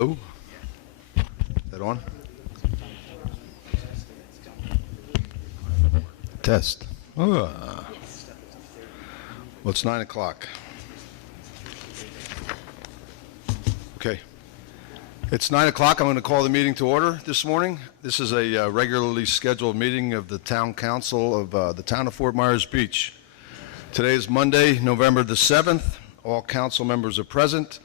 Oh, is that on? Test. Well, it's 9 o'clock. Okay. It's 9 o'clock. I'm going to call the meeting to order this morning. This is a regularly scheduled meeting of the Town Council of the Town of Fort Myers Beach. Today is Monday, November the 7th. All council members are present.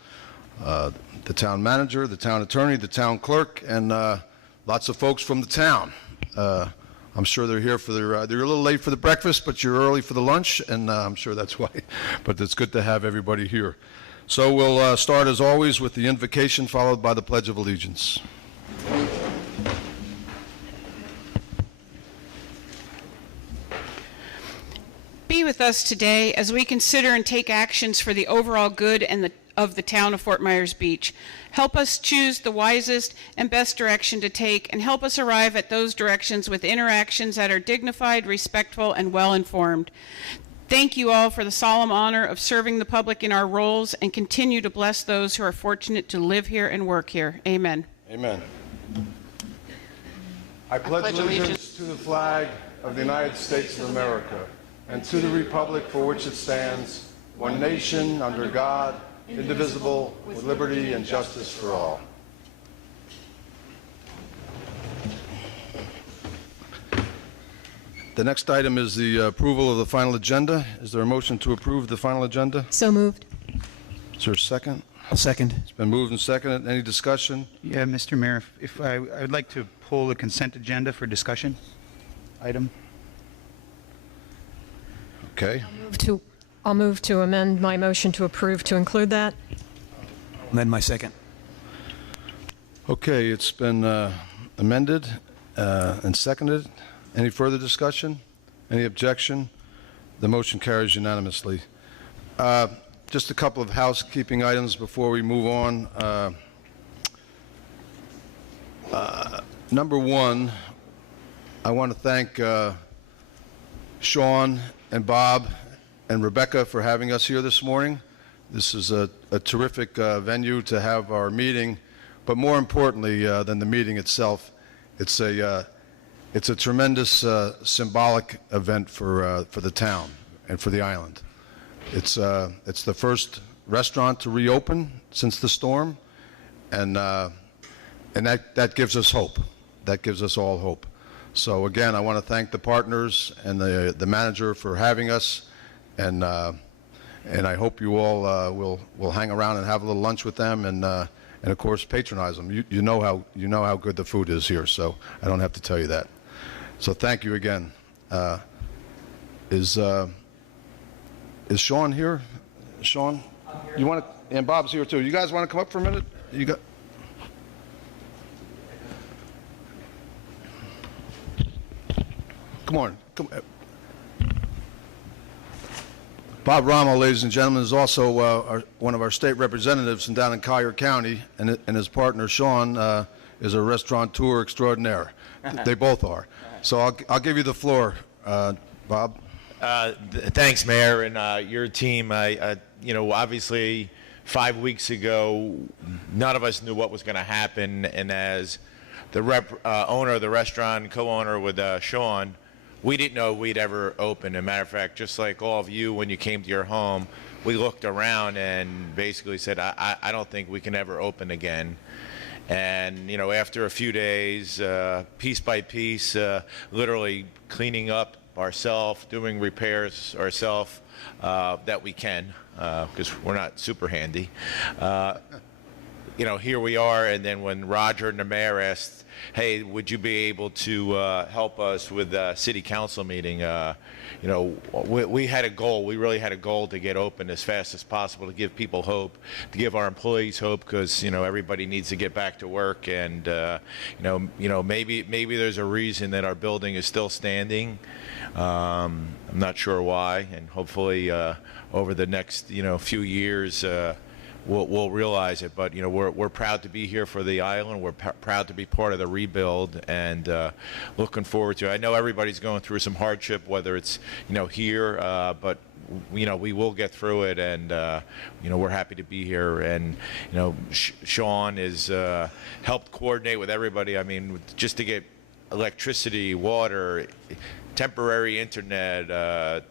The town manager, the town attorney, the town clerk, and lots of folks from the town. I'm sure they're here for they're a little late for the breakfast, but you're early for the lunch, and I'm sure that's why. But it's good to have everybody here. So we'll start, as always, with the invocation, followed by the Pledge of Allegiance. Be with us today as we consider and take actions for the overall good of the town of Fort Myers Beach. Help us choose the wisest and best direction to take, and help us arrive at those directions with interactions that are dignified, respectful, and well-informed. Thank you all for the solemn honor of serving the public in our roles, and continue to bless those who are fortunate to live here and work here. Amen. Amen. I pledge allegiance to the flag of the United States of America and to the republic for which it stands, one nation, under God, indivisible, with liberty and justice for all. The next item is the approval of the final agenda. Is there a motion to approve the final agenda? So moved. Is there a second? I'll second. It's been moved and seconded. Any discussion? Yeah, Mr. Mayor, if I would like to pull the consent agenda for discussion item. Okay. I'll move to amend my motion to approve to include that. Amend my second. Okay, it's been amended and seconded. Any further discussion? Any objection? The motion carries unanimously. Just a couple of housekeeping items before we move on. Number one, I want to thank Sean and Bob and Rebecca for having us here this morning. This is a terrific venue to have our meeting, but more importantly than the meeting itself, it's a tremendous symbolic event for the town and for the island. It's the first restaurant to reopen since the storm, and that gives us hope. That gives us all hope. So again, I want to thank the partners and the manager for having us, and I hope you all will hang around and have a little lunch with them, and of course patronize them. You know how good the food is here, so I don't have to tell you that. So thank you again. Is Sean here? Sean, you want to? And Bob's here too. You guys want to come up for a minute? You got. Come on. Come. Bob Rommel, ladies and gentlemen, is also one of our state representatives down in Collier County, and his partner Sean is a restaurateur extraordinaire. They both are. So I'll give you the floor, Bob. Thanks, Mayor, and your team. Obviously, 5 weeks ago, none of us knew what was going to happen, and as the owner of the restaurant, co-owner with Sean, we didn't know we'd ever open. As a matter of fact, just like all of you, when you came to your home, we looked around and basically said, I don't think we can ever open again. And, after a few days, piece by piece, literally cleaning up ourselves, doing repairs ourselves that we can, because we're not super handy. Here we are, and then when Roger and the mayor asked, hey, would you be able to help us with the city council meeting? We had a goal. We really had a goal to get open as fast as possible, to give people hope, to give our employees hope, because everybody needs to get back to work. And maybe there's a reason that our building is still standing. I'm not sure why, and hopefully over the next few years will realize it. But we're proud to be here for the island. We're proud to be part of the rebuild, and looking forward to it. I know everybody's going through some hardship, whether it's here, but we will get through it, and we're happy to be here. And Sean has helped coordinate with everybody. I mean, just to get electricity, water, temporary internet,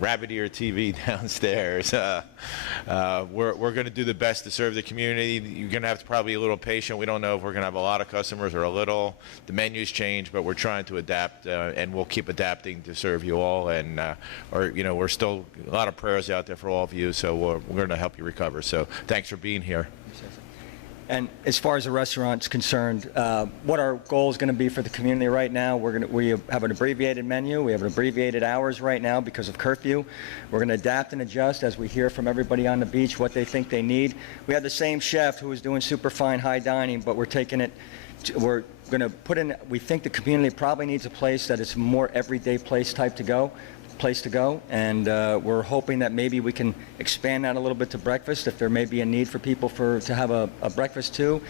rabbit ear TV downstairs. We're going to do the best to serve the community. You're going to have to probably be a little patient. We don't know if we're going to have a lot of customers or a little. The menus change, but we're trying to adapt, and we'll keep adapting to serve you all. And we're still a lot of prayers out there for all of you. So we're going to help you recover. So thanks for being here. And as far as the restaurant's concerned, what our goal is going to be for the community right now, we have an abbreviated menu. We have abbreviated hours right now because of curfew. We're going to adapt and adjust as we hear from everybody on the beach what they think they need. We have the same chef who is doing super fine high dining, but we're taking it. We're going to put in. We think the community probably needs a place that is more everyday place to go, and we're hoping that maybe we can expand that a little bit to breakfast if there may be a need for people to have a breakfast too.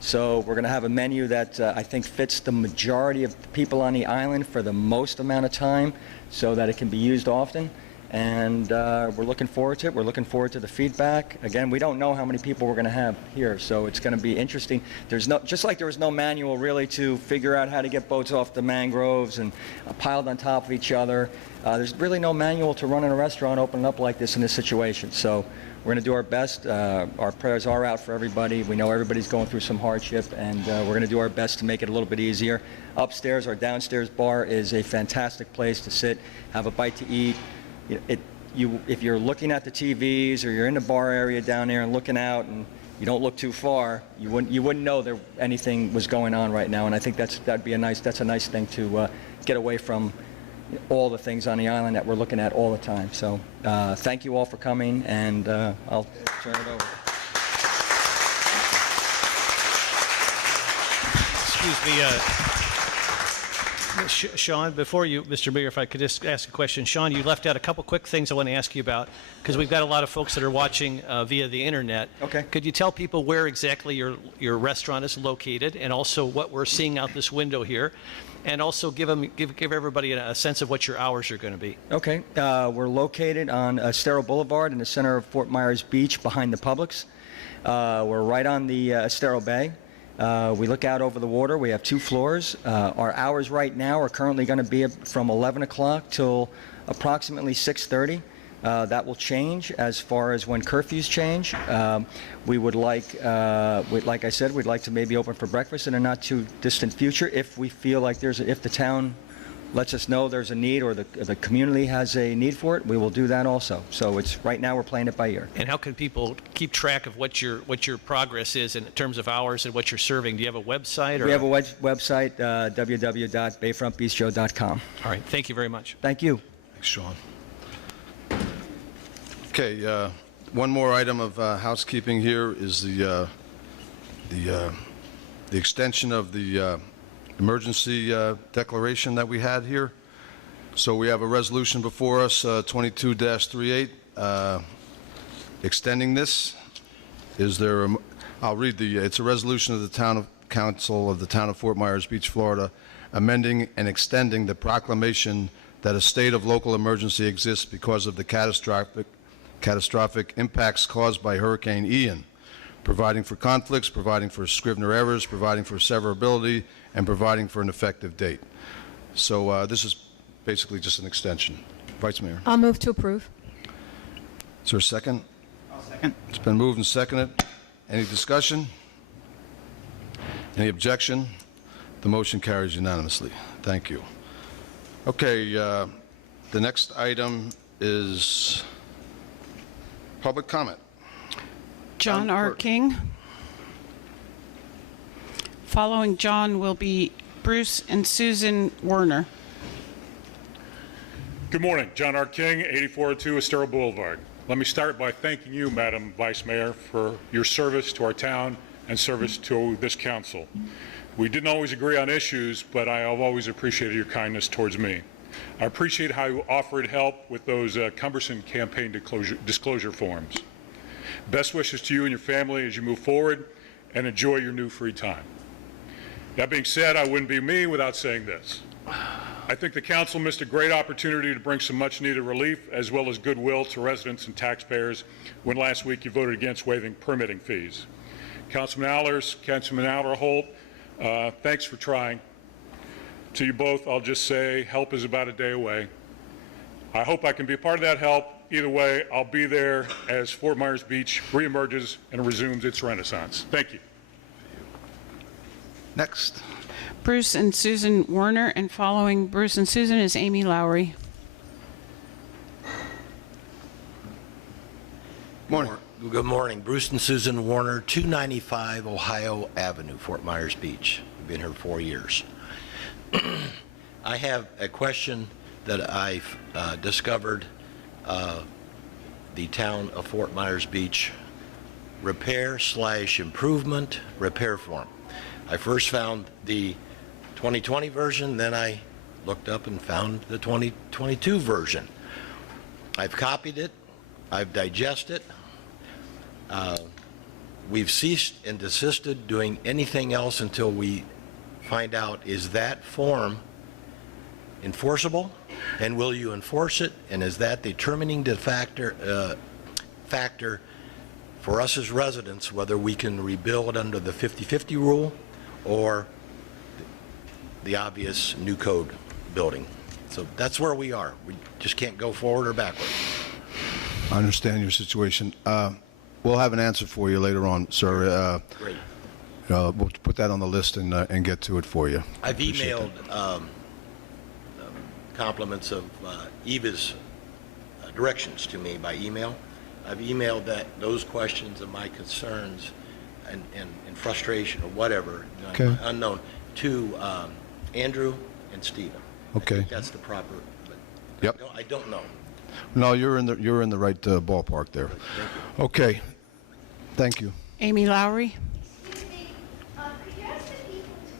So we're going to have a menu that I think fits the majority of people on the island for the most amount of time so that it can be used often. And we're looking forward to it. We're looking forward to the feedback. Again, we don't know how many people we're going to have here, so it's going to be interesting. Just like there was no manual really to figure out how to get boats off the mangroves and piled on top of each other. There's really no manual to running a restaurant opening up like this in this situation. So we're going to do our best. Our prayers are out for everybody. We know everybody's going through some hardship, and we're going to do our best to make it a little bit easier. Upstairs, our downstairs bar is a fantastic place to sit, have a bite to eat. If you're looking at the TVs or you're in the bar area down there and looking out and you don't look too far, you wouldn't know there anything was going on right now. And I think that's a nice thing to get away from all the things on the island that we're looking at all the time. So thank you all for coming, and I'll turn it over. Excuse me, Sean, before you, Mr. Mayor, if I could just ask a question. Sean, you left out a couple quick things I want to ask you about, because we've got a lot of folks that are watching via the internet. Okay. Could you tell people where exactly your restaurant is located, and also what we're seeing out this window here, and also give everybody a sense of what your hours are going to be? Okay. We're located on Estero Boulevard in the center of Fort Myers Beach, behind the Publix. We're right on the Estero Bay. We look out over the water. We have 2 floors. Our hours right now are currently going to be from 11 o'clock till approximately 6:30. That will change as far as when curfews change. We would like I said, we'd like to maybe open for breakfast in a not too distant future if we feel like if the town lets us know there's a need, or the community has a need for it, we will do that also. So right now we're playing it by ear. And how can people keep track of what your progress is in terms of hours and what you're serving? Do you have a website? Or? We have a website, www.bayfrontbistro.com. All right. Thank you very much. Thank you. Thanks, Sean. Okay, one more item of housekeeping here is the extension of the emergency declaration that we had here. So we have a resolution before us, 22-38, extending this. I'll read it's a resolution of the Council of the Town of Fort Myers Beach, Florida, amending and extending the proclamation that a state of local emergency exists because of the catastrophic impacts caused by Hurricane Ian, providing for conflicts, providing for Scrivener errors, providing for severability, and providing for an effective date. So this is basically just an extension. Vice Mayor. I'll move to approve. Is there a second? I'll second. It's been moved and seconded. Any discussion? Any objection? The motion carries unanimously. Thank you. Okay, the next item is public comment. John R. King. Following John will be Bruce and Susan Werner. Good morning. John R. King, 8402 Estero Boulevard. Let me start by thanking you, Madam Vice Mayor, for your service to our town and service to this council. We didn't always agree on issues, but I have always appreciated your kindness towards me. I appreciate how you offered help with those cumbersome campaign disclosure forms. Best wishes to you and your family as you move forward, and enjoy your new free time. That being said, I wouldn't be me without saying this. I think the council missed a great opportunity to bring some much-needed relief as well as goodwill to residents and taxpayers when last week you voted against waiving permitting fees. Councilman Allers, Councilman Allerholt, thanks for trying. To you both, I'll just say help is about a day away. I hope I can be a part of that help. Either way, I'll be there as Fort Myers Beach reemerges and resumes its renaissance. Thank you. Next. Bruce and Susan Warner, and following Bruce and Susan is Amy Lowry. Morning. Good morning. Bruce and Susan Warner, 295 Ohio Avenue, Fort Myers Beach. I've been here 4 years. I have a question that I've discovered the town of Fort Myers Beach repair/improvement repair form. I first found the 2020 version, then I looked up and found the 2022 version. I've copied it, I've digested it. We've ceased and desisted doing anything else until we find out, is that form enforceable, and will you enforce it, and is that determining the factor for us as residents whether we can rebuild under the 50-50 rule or the obvious new code building. So that's where we are. We just can't go forward or backward. I understand your situation. We'll have an answer for you later on, sir. Great. We'll put that on the list and get to it for you. I've emailed compliments of Eva's directions to me by email. I've emailed those questions and my concerns and frustration or whatever, Okay. unknown, to Andrew and Stephen. Okay. I think that's the proper. But Yep. I don't know. No, you're in the right ballpark there. Okay. Thank you. Amy Lowry. Excuse me, could you ask the people to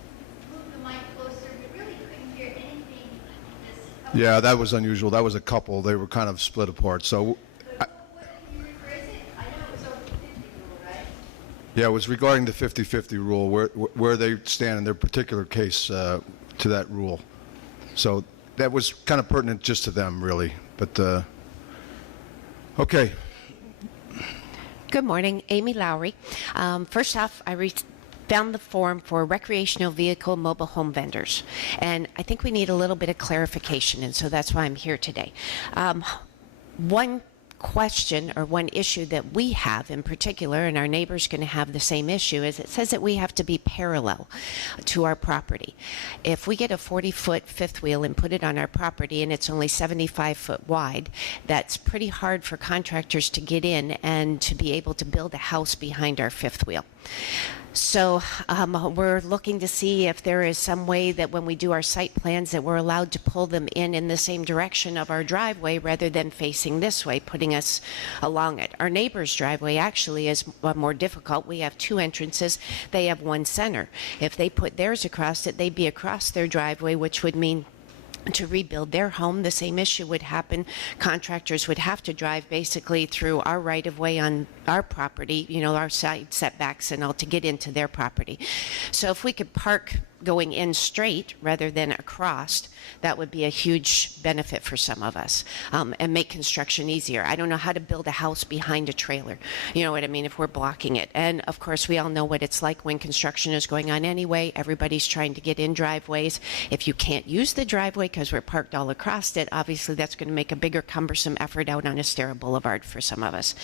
move the mic closer? We really couldn't hear anything this. Yeah, that was unusual. That was a couple. They were kind of split apart. So, What, can you rephrase it? I know it was over the 50 rule, right? yeah, it was regarding the 50-50 rule, where they stand in their particular case to that rule. So that was kind of pertinent just to them, really. But, okay. Good morning, Amy Lowry. First off, I found the form for recreational vehicle mobile home vendors, and I think we need a little bit of clarification, and so that's why I'm here today. One question or one issue that we have in particular, and our neighbor's going to have the same issue, is it says that we have to be parallel to our property. If we get a 40-foot fifth wheel and put it on our property and it's only 75 foot wide, that's pretty hard for contractors to get in and to be able to build a house behind our fifth wheel. So we're looking to see if there is some way that when we do our site plans that we're allowed to pull them in the same direction of our driveway rather than facing this way, putting us along it. Our neighbor's driveway actually is more difficult. We have two entrances. They have one center. If they put theirs across it, they'd be across their driveway, which would mean to rebuild their home, the same issue would happen. Contractors would have to drive basically through our right-of-way on our property, you know, our side setbacks and all, to get into their property. So if we could park going in straight rather than across, that would be a huge benefit for some of us, and make construction easier. I don't know how to build a house behind a trailer. You know what I mean? If we're blocking it. And of course, we all know what it's like when construction is going on anyway. Everybody's trying to get in driveways. If you can't use the driveway because we're parked all across it, obviously that's going to make a bigger cumbersome effort out on Estero Boulevard for some of us.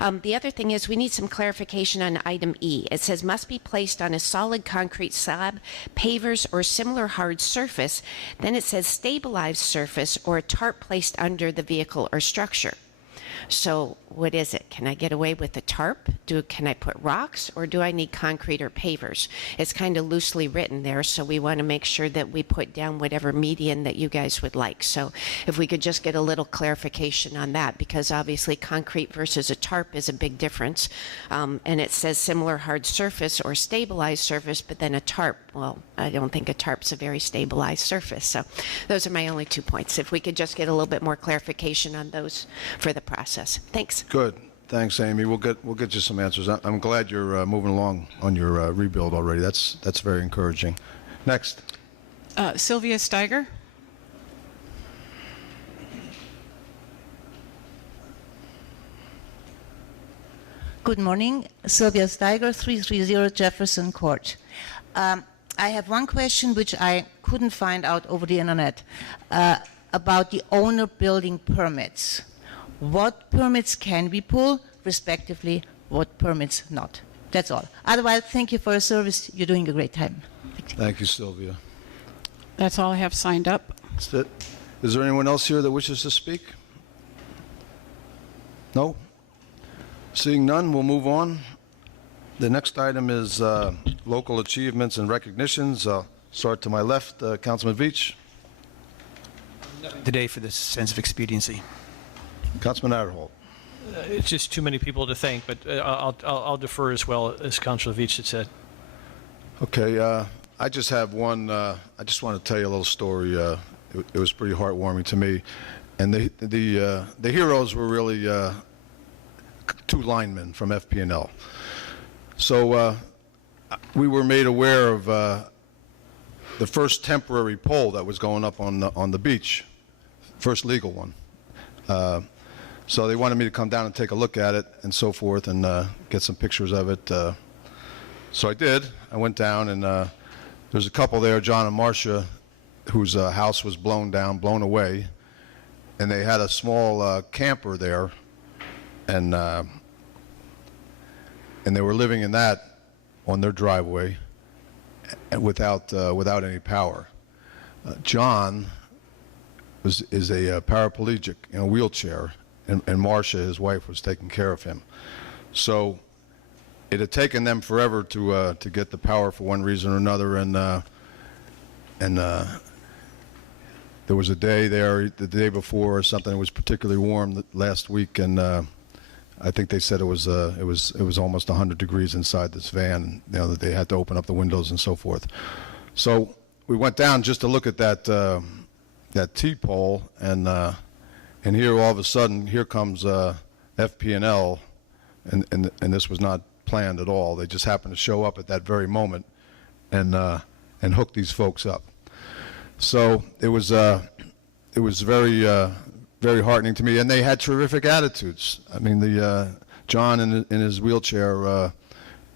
The other thing is we need some clarification on item E. It says must be placed on a solid concrete slab, pavers, or similar hard surface. Then it says stabilized surface or a tarp placed under the vehicle or structure. So what is it? Can I get away with a tarp? Can I put rocks, or do I need concrete or pavers? It's kind of loosely written there, so we want to make sure that we put down whatever median that you guys would like. So if we could just get a little clarification on that, because obviously concrete versus a tarp is a big difference. And it says similar hard surface or stabilized surface, but then a tarp, well, I don't think a tarp's a very stabilized surface. So those are my only 2 points. If we could just get a little bit more clarification on those for the process. Thanks. Good. Thanks, Amy. We'll get you some answers. I'm glad you're moving along on your rebuild already. That's very encouraging. Next. Sylvia Steiger. Good morning, Sylvia Steiger, 330 Jefferson Court. I have one question which I couldn't find out over the internet about the owner building permits. What permits can we pull, respectively, what permits not? That's all. Otherwise, thank you for your service. You're doing a great time. Thank you, Sylvia. That's all I have signed up. That's it. Is there anyone else here that wishes to speak? No? Seeing none, we'll move on. The next item is local achievements and recognitions. I'll start to my left, Councilman Veach. Today for this sense of expediency. Councilman Adderholt. It's just too many people to thank, but I'll defer as well, as Councilor Veach had said. Okay, I just have one. I just want to tell you a little story. It was pretty heartwarming to me, and the heroes were really two linemen from FP&L. So we were made aware of the first temporary pole that was going up on the beach, first legal one. So they wanted me to come down and take a look at it and so forth and get some pictures of it. So I did. I went down and there's a couple there, John and Marcia, whose house was blown down, blown away, and they had a small camper there, and they were living in that on their driveway without any power. John is a paraplegic in a wheelchair, and Marcia, his wife, was taking care of him. So it had taken them forever to get the power for one reason or another, and there was a day there, the day before or something. It was particularly warm last week, and I think they said it was almost 100 degrees inside this van. You know, that they had to open up the windows and so forth. So we went down just to look at that T-pole, and here all of a sudden, here comes FP&L, and this was not planned at all. They just happened to show up at that very moment and hook these folks up. So it was very very heartening to me, and they had terrific attitudes. I mean, John in his wheelchair,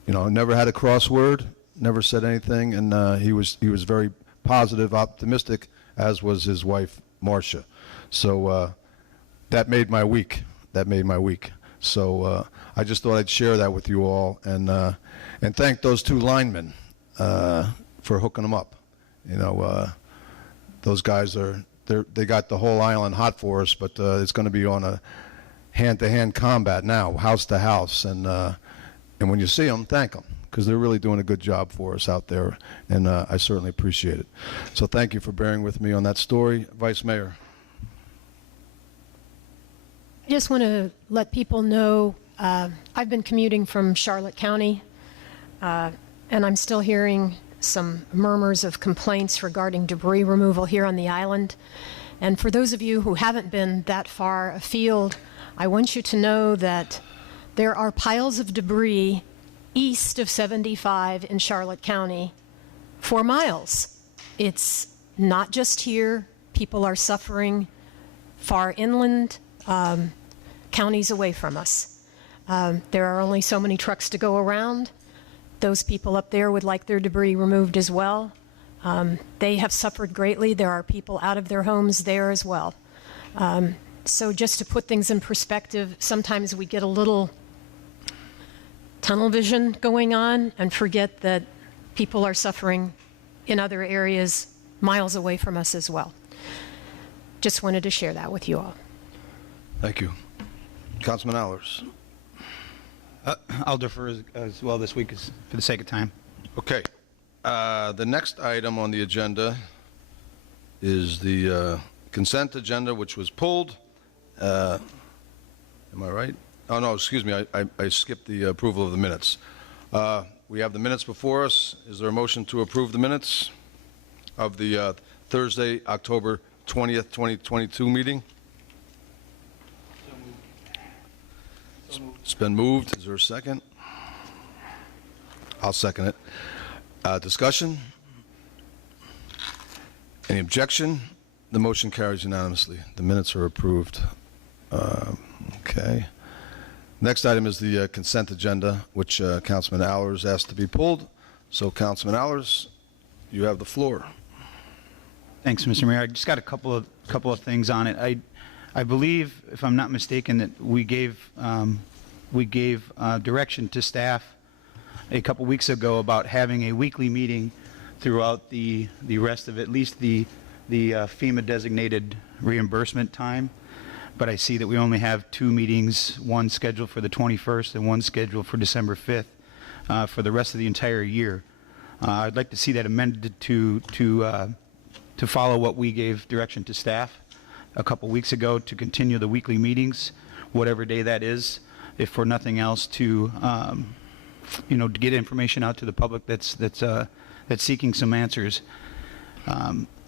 never had a crossword, never said anything, and he was very positive, optimistic, as was his wife Marcia. So that made my week. So I just thought I'd share that with you all, and thank those two linemen for hooking them up. Those guys they got the whole island hot for us, but it's going to be on a hand-to-hand combat now, house to house, and when you see them, thank them, because they're really doing a good job for us out there, and I certainly appreciate it. So thank you for bearing with me on that story. Vice Mayor. I just want to let people know I've been commuting from Charlotte County, and I'm still hearing some murmurs of complaints regarding debris removal here on the island. And for those of you who haven't been that far afield, I want you to know that there are piles of debris east of 75 in Charlotte County for miles. It's not just here. People are suffering far inland, counties away from us. There are only so many trucks to go around. Those people up there would like their debris removed as well. They have suffered greatly. There are people out of their homes there as well. So just to put things in perspective, sometimes we get a little tunnel vision going on and forget that people are suffering in other areas miles away from us as well. Just wanted to share that with you all. Thank you. Councilman Allers. I'll defer as well this week for the sake of time. Okay. The next item on the agenda is the consent agenda, which was pulled. Am I right? Oh, no, excuse me. I skipped the approval of the minutes. We have the minutes before us. Is there a motion to approve the minutes of the Thursday, October 20th, 2022 meeting? It's been moved. Is there a second? I'll second it. Discussion? Any objection? The motion carries unanimously. The minutes are approved. Okay. Next item is the consent agenda, which Councilman Allers asked to be pulled. So, Councilman Allers, you have the floor. Thanks, Mr. Mayor. I just got a couple of things on it. I believe, if I'm not mistaken, that we gave direction to staff a couple weeks ago about having a weekly meeting throughout the rest of at least the FEMA designated reimbursement time. But I see that we only have 2 meetings, one scheduled for the 21st and one scheduled for December 5th for the rest of the entire year. I'd like to see that amended to follow what we gave direction to staff a couple weeks ago, to continue the weekly meetings, whatever day that is, if for nothing else, to to get information out to the public that's seeking some answers.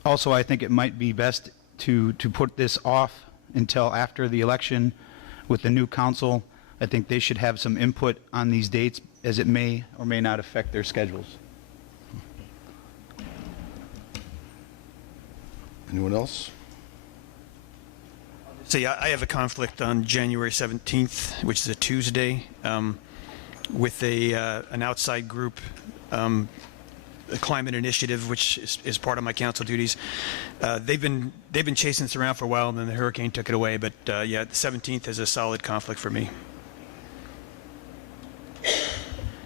Also, I think it might be best to put this off until after the election with the new council. I think they should have some input on these dates, as it may or may not affect their schedules. Anyone else? See, I have a conflict on January 17th, which is a Tuesday, with an outside group, the Climate Initiative, which is part of my council duties. They've been chasing this around for a while, and then the hurricane took it away. But yeah, the 17th is a solid conflict for me.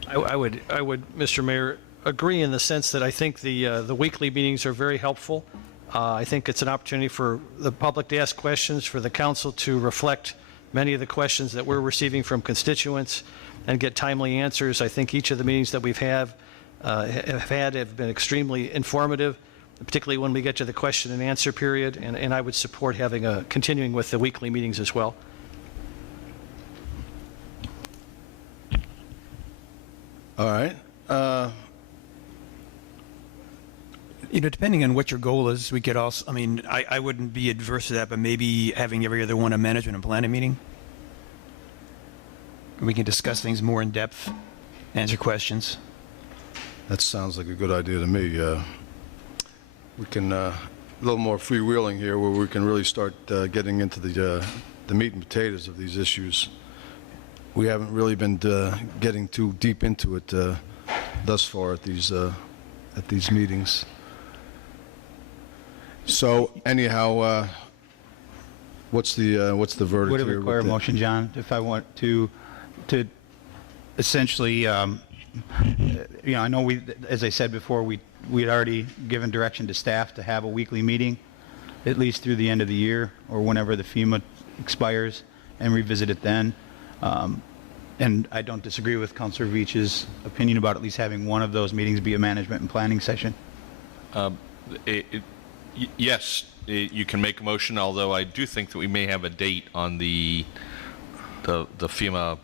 I would, Mr. Mayor, agree in the sense that I think the weekly meetings are very helpful. I think it's an opportunity for the public to ask questions, for the council to reflect many of the questions that we're receiving from constituents and get timely answers. I think each of the meetings that we've have been extremely informative, particularly when we get to the question and answer period, and I would support continuing with the weekly meetings as well. All right. Depending on what your goal is, we could also, I wouldn't be adverse to that, but maybe having every other one a management and planning meeting. We can discuss things more in depth, answer questions. That sounds like a good idea to me. We can, a little more freewheeling here, where we can really start getting into the meat and potatoes of these issues. We haven't really been getting too deep into it thus far at these meetings. So anyhow, what's the verdict Would it here? require a motion, John, if I want to essentially, I know as I said before, we had already given direction to staff to have a weekly meeting, at least through the end of the year or whenever the FEMA expires, and revisit it then. And I don't disagree with Councilor Veach's opinion about at least having one of those meetings be a management and planning session. Yes, you can make a motion, although I do think that we may have a date on the FEMA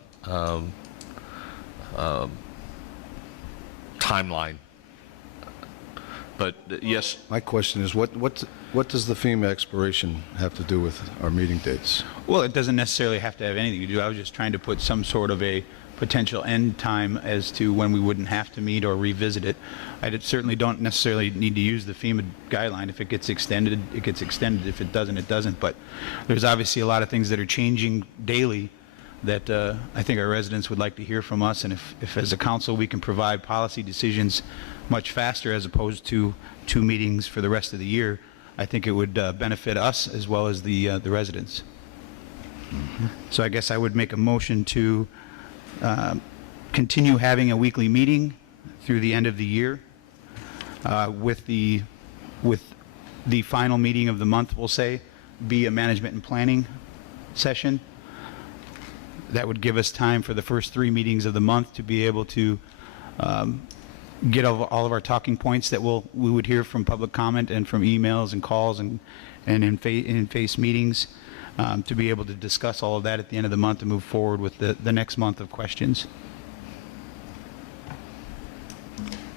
timeline. But yes. My question is, what does the FEMA expiration have to do with our meeting dates? Well, it doesn't necessarily have to have anything to do. I was just trying to put some sort of a potential end time as to when we wouldn't have to meet or revisit it. I certainly don't necessarily need to use the FEMA guideline. If it gets extended, it gets extended. If it doesn't, it doesn't. But there's obviously a lot of things that are changing daily that I think our residents would like to hear from us. And if as a council we can provide policy decisions much faster as opposed to 2 meetings for the rest of the year, I think it would benefit us as well as the residents. Mm-hmm. So I guess I would make a motion to continue having a weekly meeting through the end of the year, with the final meeting of the month, we'll say, be a management and planning session. That would give us time for the first 3 meetings of the month to be able to get all of our talking points that we would hear from public comment and from emails and calls and in-face meetings, to be able to discuss all of that at the end of the month and move forward with the next month of questions.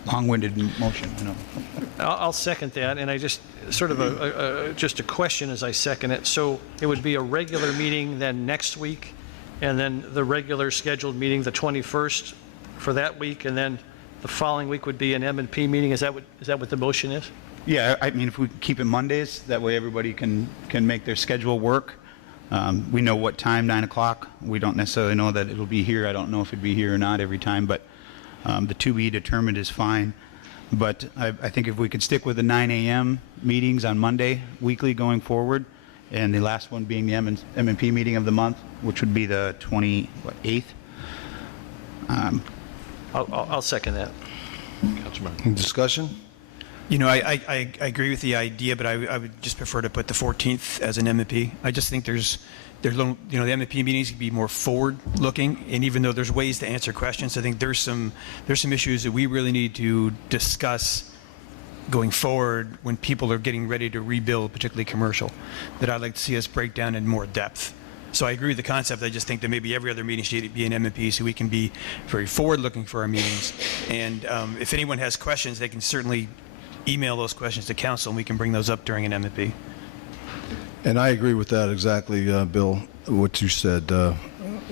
Long-winded motion, I know. I'll second that, and I just sort of just a question as I second it. So it would be a regular meeting then next week, and then the regular scheduled meeting, the 21st for that week, and then the following week would be an M&P meeting. Is that what the motion is? Yeah, I mean, if we keep it Mondays, that way everybody can make their schedule work. We know what time, 9 o'clock. We don't necessarily know that it'll be here. I don't know if it'd be here or not every time, but the to be determined is fine. But I think if we could stick with the 9 a.m. meetings on Monday, weekly going forward, and the last one being the M&P meeting of the month, which would be the 28th. I'll second that. Any discussion? You know, I agree with the idea, but I would just prefer to put the 14th as an M&P. I just think there's little, you know, the M&P meetings can be more forward-looking, and even though there's ways to answer questions, I think there's some issues that we really need to discuss going forward when people are getting ready to rebuild, particularly commercial, that I'd like to see us break down in more depth. So I agree with the concept. I just think that maybe every other meeting should be an M&P so we can be very forward-looking for our meetings. And if anyone has questions, they can certainly email those questions to council, and we can bring those up during an M&P. And I agree with that exactly, Bill, what you said.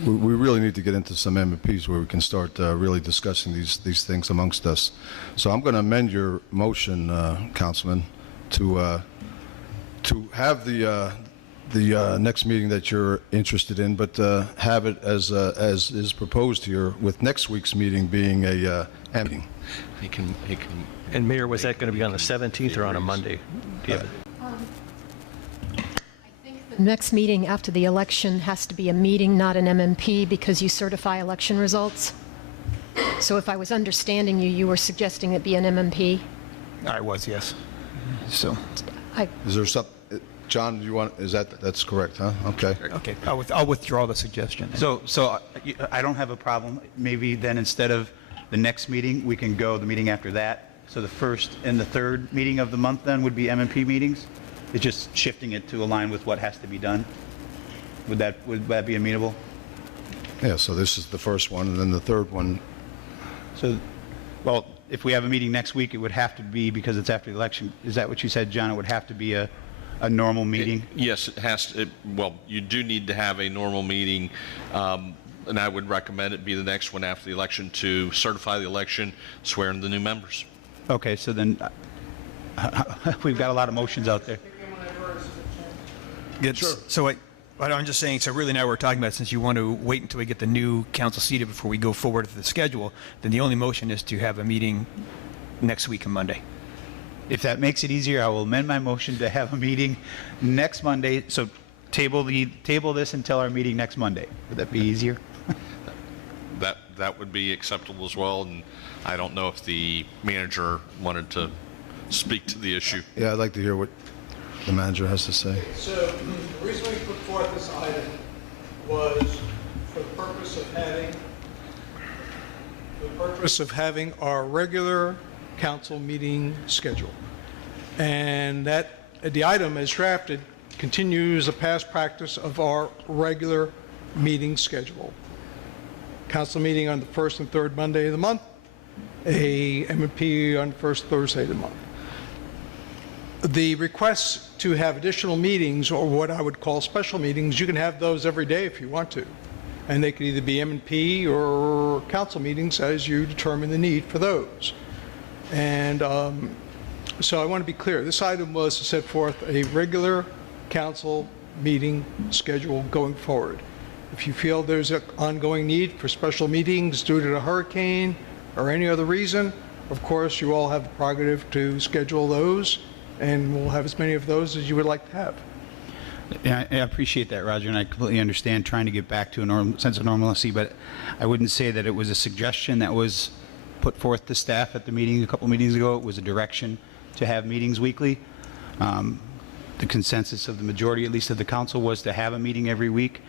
We really need to get into some M&Ps where we can start really discussing these things amongst us. So I'm going to amend your motion, Councilman, to have the next meeting that you're interested in, but have it as is proposed here, with next week's meeting being a meeting. He can. And Mayor, was that going to be on the 17th or on a Monday? Do you have it? The next meeting after the election has to be a meeting, not an MMP, because you certify election results. So if I was understanding you, you were suggesting it be an MMP? I was, yes. So. Is there something, John, do you want, that's correct, huh? Okay. Okay, I'll withdraw the suggestion. So I don't have a problem. Maybe then instead of the next meeting, we can go the meeting after that. So the first and the third meeting of the month then would be M&P meetings? It's just shifting it to align with what has to be done? Would that be amenable? Yeah, so this is the first one, and then the third one. So, well, if we have a meeting next week, it would have to be, because it's after the election. Is that what you said, John? It would have to be a normal meeting? Yes, it has to. Well, you do need to have a normal meeting, and I would recommend it be the next one after the election to certify the election, swear in the new members. Okay, so then we've got a lot of motions out there. Good. Sure. So I'm just saying, so really now we're talking about, since you want to wait until we get the new council seated before we go forward with the schedule, then the only motion is to have a meeting next week on Monday. If that makes it easier, I will amend my motion to have a meeting next Monday. So table this until our meeting next Monday. Would that be easier? That would be acceptable as well, and I don't know if the manager wanted to speak to the issue. Yeah, I'd like to hear what the manager has to say. So the reason we put forth this item was for the purpose of having our regular council meeting schedule. And that the item as drafted continues a past practice of our regular meeting schedule. Council meeting on the first and third Monday of the month, a M&P on the first Thursday of the month. The requests to have additional meetings, or what I would call special meetings, you can have those every day if you want to. And they could either be M&P or council meetings as you determine the need for those. And so I want to be clear. This item was to set forth a regular council meeting schedule going forward. If you feel there's an ongoing need for special meetings due to the hurricane or any other reason, of course, you all have the prerogative to schedule those, and we'll have as many of those as you would like to have. Yeah, I appreciate that, Roger, and I completely understand trying to get back to a sense of normalcy, but I wouldn't say that it was a suggestion that was put forth to staff at the meeting a couple meetings ago. It was a direction to have meetings weekly. The consensus of the majority, at least of the council, was to have a meeting every week.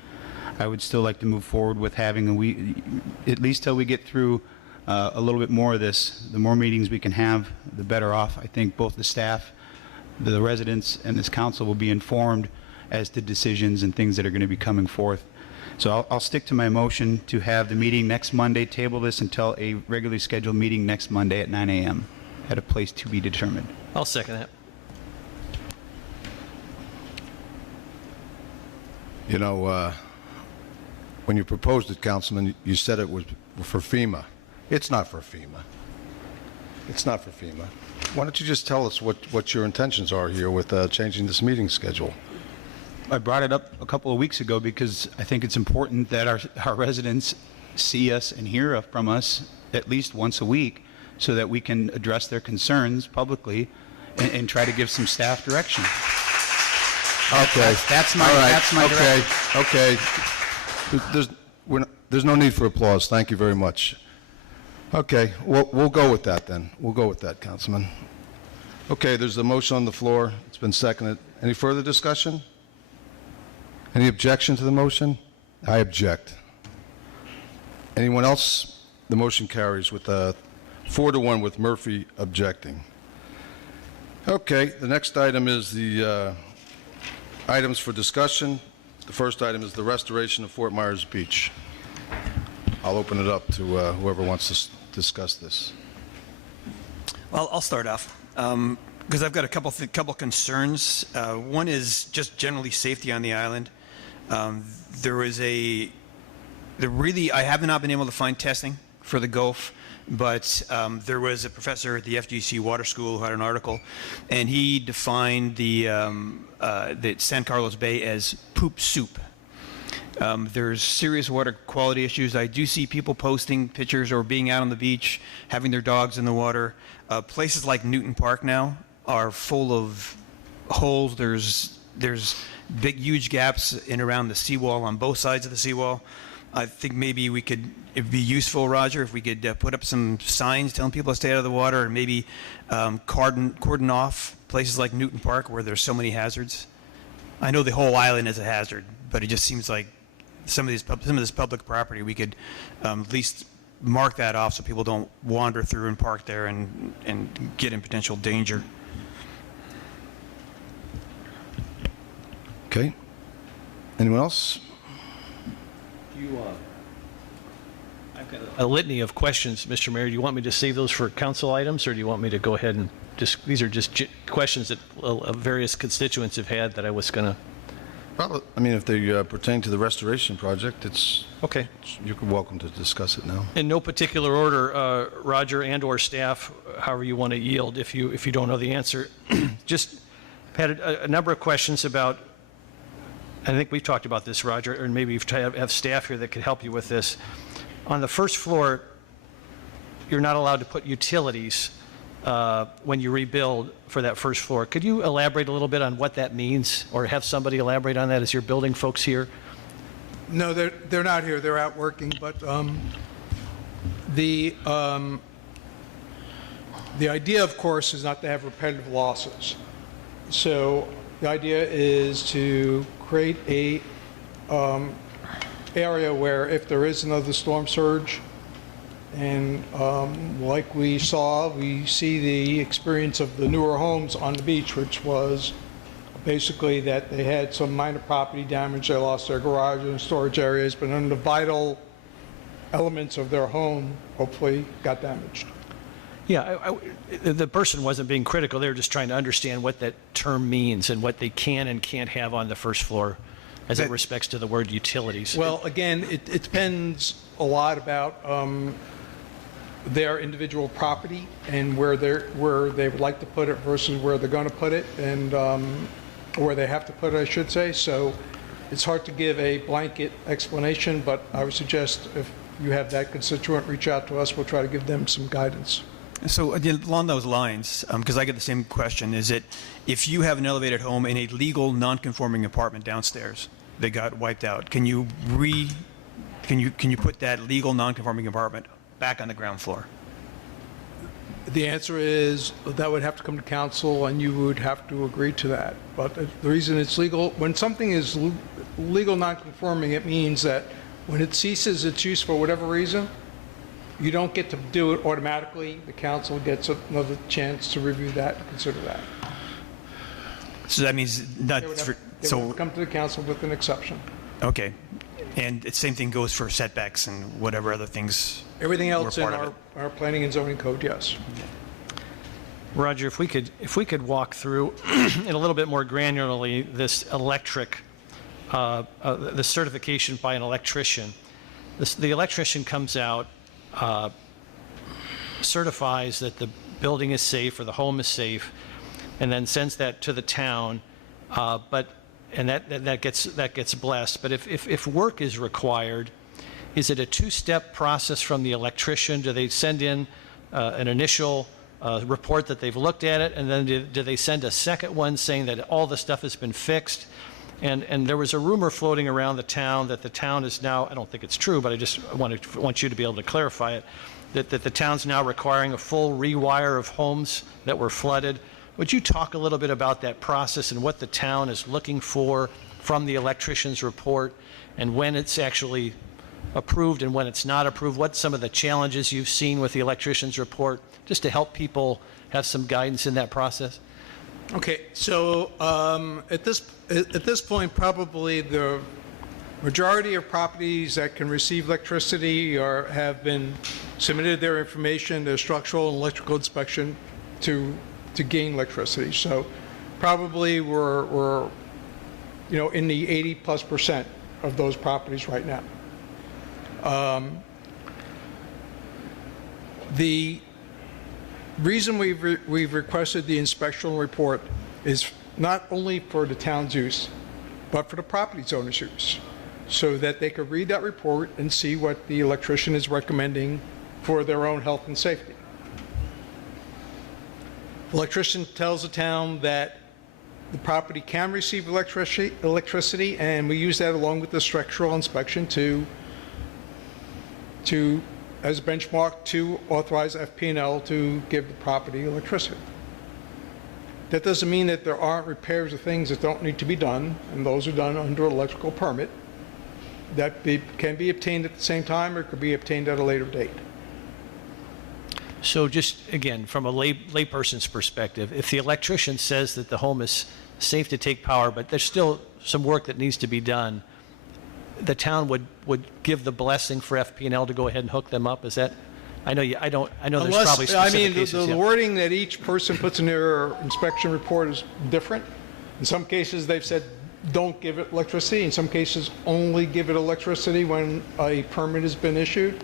I would still like to move forward with having a week, at least till we get through a little bit more of this. The more meetings we can have, the better off. I think both the staff, the residents, and this council will be informed as to decisions and things that are going to be coming forth. So I'll stick to my motion to have the meeting next Monday, table this until a regularly scheduled meeting next Monday at 9 a.m. at a place to be determined. I'll second that. You know, when you proposed it, Councilman, you said it was for FEMA. It's not for FEMA. It's not for FEMA. Why don't you just tell us what your intentions are here with changing this meeting schedule? I brought it up a couple of weeks ago because I think it's important that our residents see us and hear from us at least once a week so that we can address their concerns publicly and try to give some staff direction. Okay. That's my, All right. that's my direction. Okay. There's no need for applause. Thank you very much. Okay, we'll go with that then. We'll go with that, Councilman. Okay, there's a motion on the floor. It's been seconded. Any further discussion? Any objection to the motion? I object. Anyone else? The motion carries with 4-1 with Murphy objecting. Okay, the next item is the items for discussion. The first item is the restoration of Fort Myers Beach. I'll open it up to whoever wants to discuss this. Well, I'll start off because I've got a couple concerns. One is just generally safety on the island. I have not been able to find testing for the Gulf, but there was a professor at the FGC Water School who had an article, and he defined the San Carlos Bay as poop soup. There's serious water quality issues. I do see people posting pictures or being out on the beach, having their dogs in the water. Places like Newton Park now are full of holes. There's big, huge gaps in around the seawall on both sides of the seawall. I think maybe it'd be useful, Roger, if we could put up some signs telling people to stay out of the water, and maybe cordon off places like Newton Park where there's so many hazards. I know the whole island is a hazard, but it just seems like some of this public property, we could at least mark that off so people don't wander through and park there and get in potential danger. Okay. Anyone else? I've got a litany of questions, Mr. Mayor. Do you want me to save those for council items, or do you want me to go ahead and these are just questions that various constituents have had that I was going to... Well, I mean, if they pertain to the restoration project, okay. You're welcome to discuss it now. In no particular order, Roger and/or staff, however you want to yield, if you don't know the answer. Just had a number of questions about. I think we've talked about this, Roger, or maybe you have staff here that could help you with this. On the first floor, you're not allowed to put utilities when you rebuild for that first floor. Could you elaborate a little bit on what that means, or have somebody elaborate on that as your building folks here? No, they're not here. They're out working, but the idea, of course, is not to have repetitive losses. So the idea is to create a area where if there is another storm surge, and like we see the experience of the newer homes on the beach, which was basically that they had some minor property damage, they lost their garage and storage areas, but none of the vital elements of their home hopefully got damaged. Yeah, the person wasn't being critical. They were just trying to understand what that term means and what they can and can't have on the first floor as it respects to the word utilities. Well, again, it depends a lot about their individual property and where they would like to put it versus where they're going to put it, and where they have to put it, I should say. So it's hard to give a blanket explanation, but I would suggest if you have that constituent, reach out to us. We'll try to give them some guidance. So along those lines, because I get the same question, is it if you have an elevated home in a legal non-conforming apartment downstairs that got wiped out, can you put that legal non-conforming apartment back on the ground floor? The answer is that would have to come to council, and you would have to agree to that. But the reason it's legal, when something is legal non-conforming, it means that when it ceases its use for whatever reason, you don't get to do it automatically. The council gets another chance to review that and consider that. So that means not They would for, have to come to the council with an exception. okay, and the same thing goes for setbacks and whatever other things. Everything else were in part of our planning and zoning code, yes. Roger, if we could walk through in a little bit more granularly this electric, the certification by an electrician. the electrician comes out, certifies that the building is safe or the home is safe, and then sends that to the town, and that gets blessed. But if work is required, is it a two-step process from the electrician? Do they send in an initial report that they've looked at it, and then do they send a second one saying that all the stuff has been fixed? And there was a rumor floating around the town that the town is now, I don't think it's true, but I just want you to be able to clarify it, that the town's now requiring a full rewire of homes that were flooded. Would you talk a little bit about that process and what the town is looking for from the electrician's report, and when it's actually approved and when it's not approved? What some of the challenges you've seen with the electrician's report, just to help people have some guidance in that process? Okay, so at this point, probably the majority of properties that can receive electricity have been submitted their information, their structural and electrical inspection to gain electricity. So probably we're in the 80+% of those properties right now. The reason we've requested the inspectional report is not only for the town's use, but for the property owner's use, so that they could read that report and see what the electrician is recommending for their own health and safety. The electrician tells the town that the property can receive electricity, and we use that along with the structural inspection to as a benchmark to authorize FP&L to give the property electricity. That doesn't mean that there aren't repairs or things that don't need to be done, and those are done under electrical permit. That can be obtained at the same time, or could be obtained at a later date. So just, again, from a layperson's perspective, if the electrician says that the home is safe to take power, but there's still some work that needs to be done, the town would give the blessing for FP&L to go ahead and hook them up? Is that, I know there's probably specific cases. The wording that each person puts in their inspection report is different. In some cases, they've said, don't give it electricity. In some cases, only give it electricity when a permit has been issued.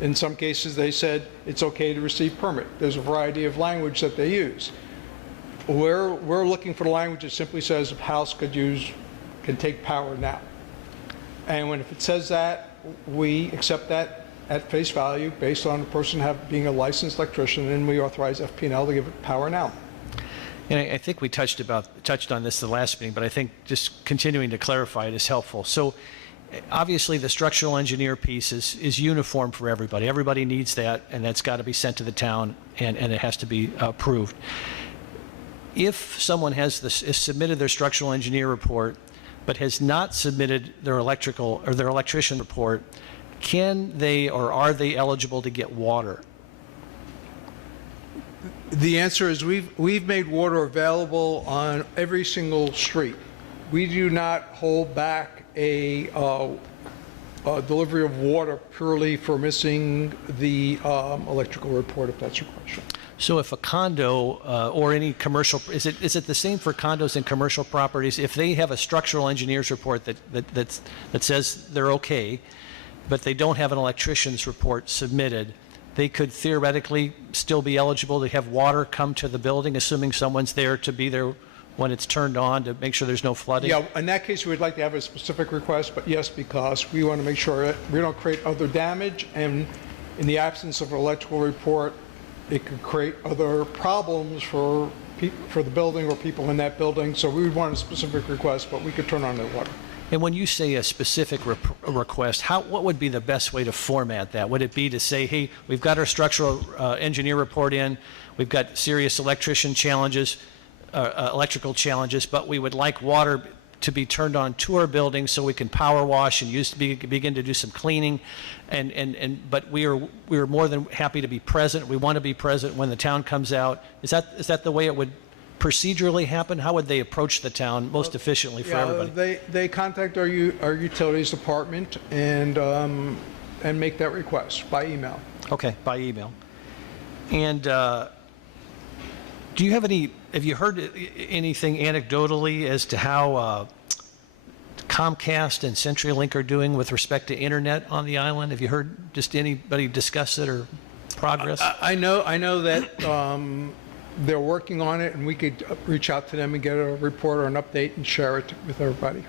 In some cases, they said it's okay to receive permit. There's a variety of language that they use. We're looking for the language that simply says a house can take power now. And if it says that, we accept that at face value based on the person being a licensed electrician, and we authorize FP&L to give it power now. And I think we touched on this the last meeting, but I think just continuing to clarify it is helpful. So obviously the structural engineer piece is uniform for everybody. Everybody needs that, and that's got to be sent to the town, and it has to be approved. If someone has submitted their structural engineer report but has not submitted their electrical or their electrician report, can they or are they eligible to get water? The answer is we've made water available on every single street. We do not hold back a delivery of water purely for missing the electrical report, if that's your question. So if a condo or any commercial, is it the same for condos and commercial properties? If they have a structural engineer's report that says they're okay, but they don't have an electrician's report submitted, they could theoretically still be eligible to have water come to the building, assuming someone's there to be there when it's turned on to make sure there's no flooding? Yeah, in that case, we'd like to have a specific request, but yes, because we want to make sure that we don't create other damage, and in the absence of an electrical report, it could create other problems for the building or people in that building. So we would want a specific request, but we could turn on their water. And when you say a specific request, what would be the best way to format that? Would it be to say, hey, we've got our structural engineer report in, we've got serious electrical challenges, but we would like water to be turned on to our building so we can power wash and begin to do some cleaning, but we are more than happy to be present. We want to be present when the town comes out. Is that the way it would procedurally happen? How would they approach the town most efficiently for everybody? They contact our utilities department and make that request by email. Okay, by email. And have you heard anything anecdotally as to how Comcast and CenturyLink are doing with respect to internet on the island? Have you heard just anybody discuss it or progress? I know that they're working on it, and we could reach out to them and get a report or an update and share it with everybody.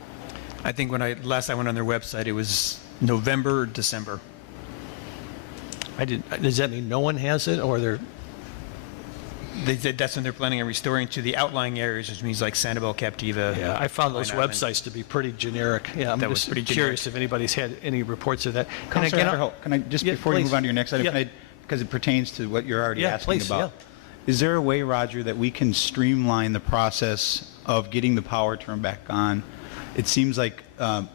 I think last I went on their website, it was November or December. Does that mean no one has it, or That's when they're planning on restoring to the outlying areas, which means like Sanibel, Captiva. Yeah, I found those Island. websites to be pretty generic. Yeah, I'm That was just pretty curious if anybody's had any reports of that. And Counselor again, Underhill, can I just, Yeah, before you please. move on to your next item, Yeah. because it pertains to what you're already Yeah, asking please, about. Is there a way, Roger, that we can streamline the process of getting the power turned back on? It seems like for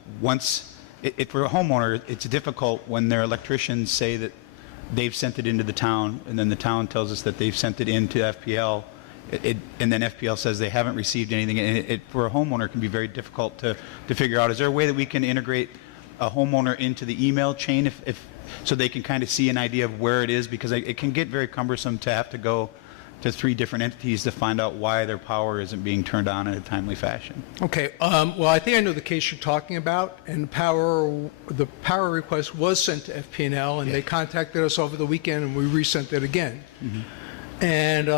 a homeowner, it's difficult when their electricians say that they've sent it into the town, and then the town tells us that they've sent it into FPL, and then FPL says they haven't received anything. And for a homeowner, it can be very difficult to figure out. Is there a way that we can integrate a homeowner into the email chain so they can kind of see an idea of where it is? Because it can get very cumbersome to have to go to 3 different entities to find out why their power isn't being turned on in a timely fashion. Okay, well, I think I know the case you're talking about, and the power request was sent to FP&L, and they contacted us over the weekend, and we resent it again. And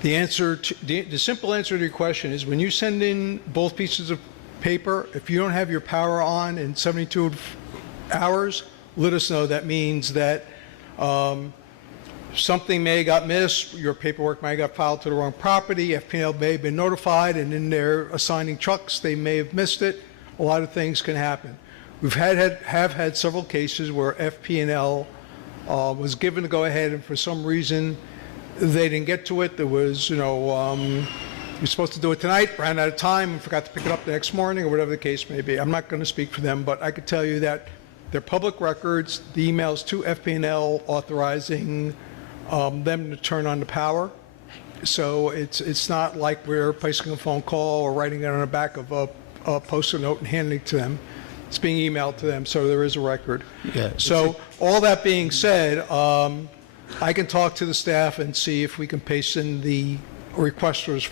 the simple answer to your question is, when you send in both pieces of paper, if you don't have your power on in 72 hours, let us know. That means that something may have got missed, your paperwork may have got filed to the wrong property, FPL may have been notified, and in their assigning trucks, they may have missed it. A lot of things can happen. We've have had several cases where FP&L was given the go-ahead, and for some reason, they didn't get to it. There was, you're supposed to do it tonight, ran out of time, and forgot to pick it up the next morning, or whatever the case may be. I'm not going to speak for them, but I could tell you that they're public records, the emails to FP&L authorizing them to turn on the power. So it's not like we're placing a phone call or writing it on the back of a Post-it note and handing it to them. It's being emailed to them, so there is a record. Yeah. So all that being said, I can talk to the staff and see if we can paste in the requester's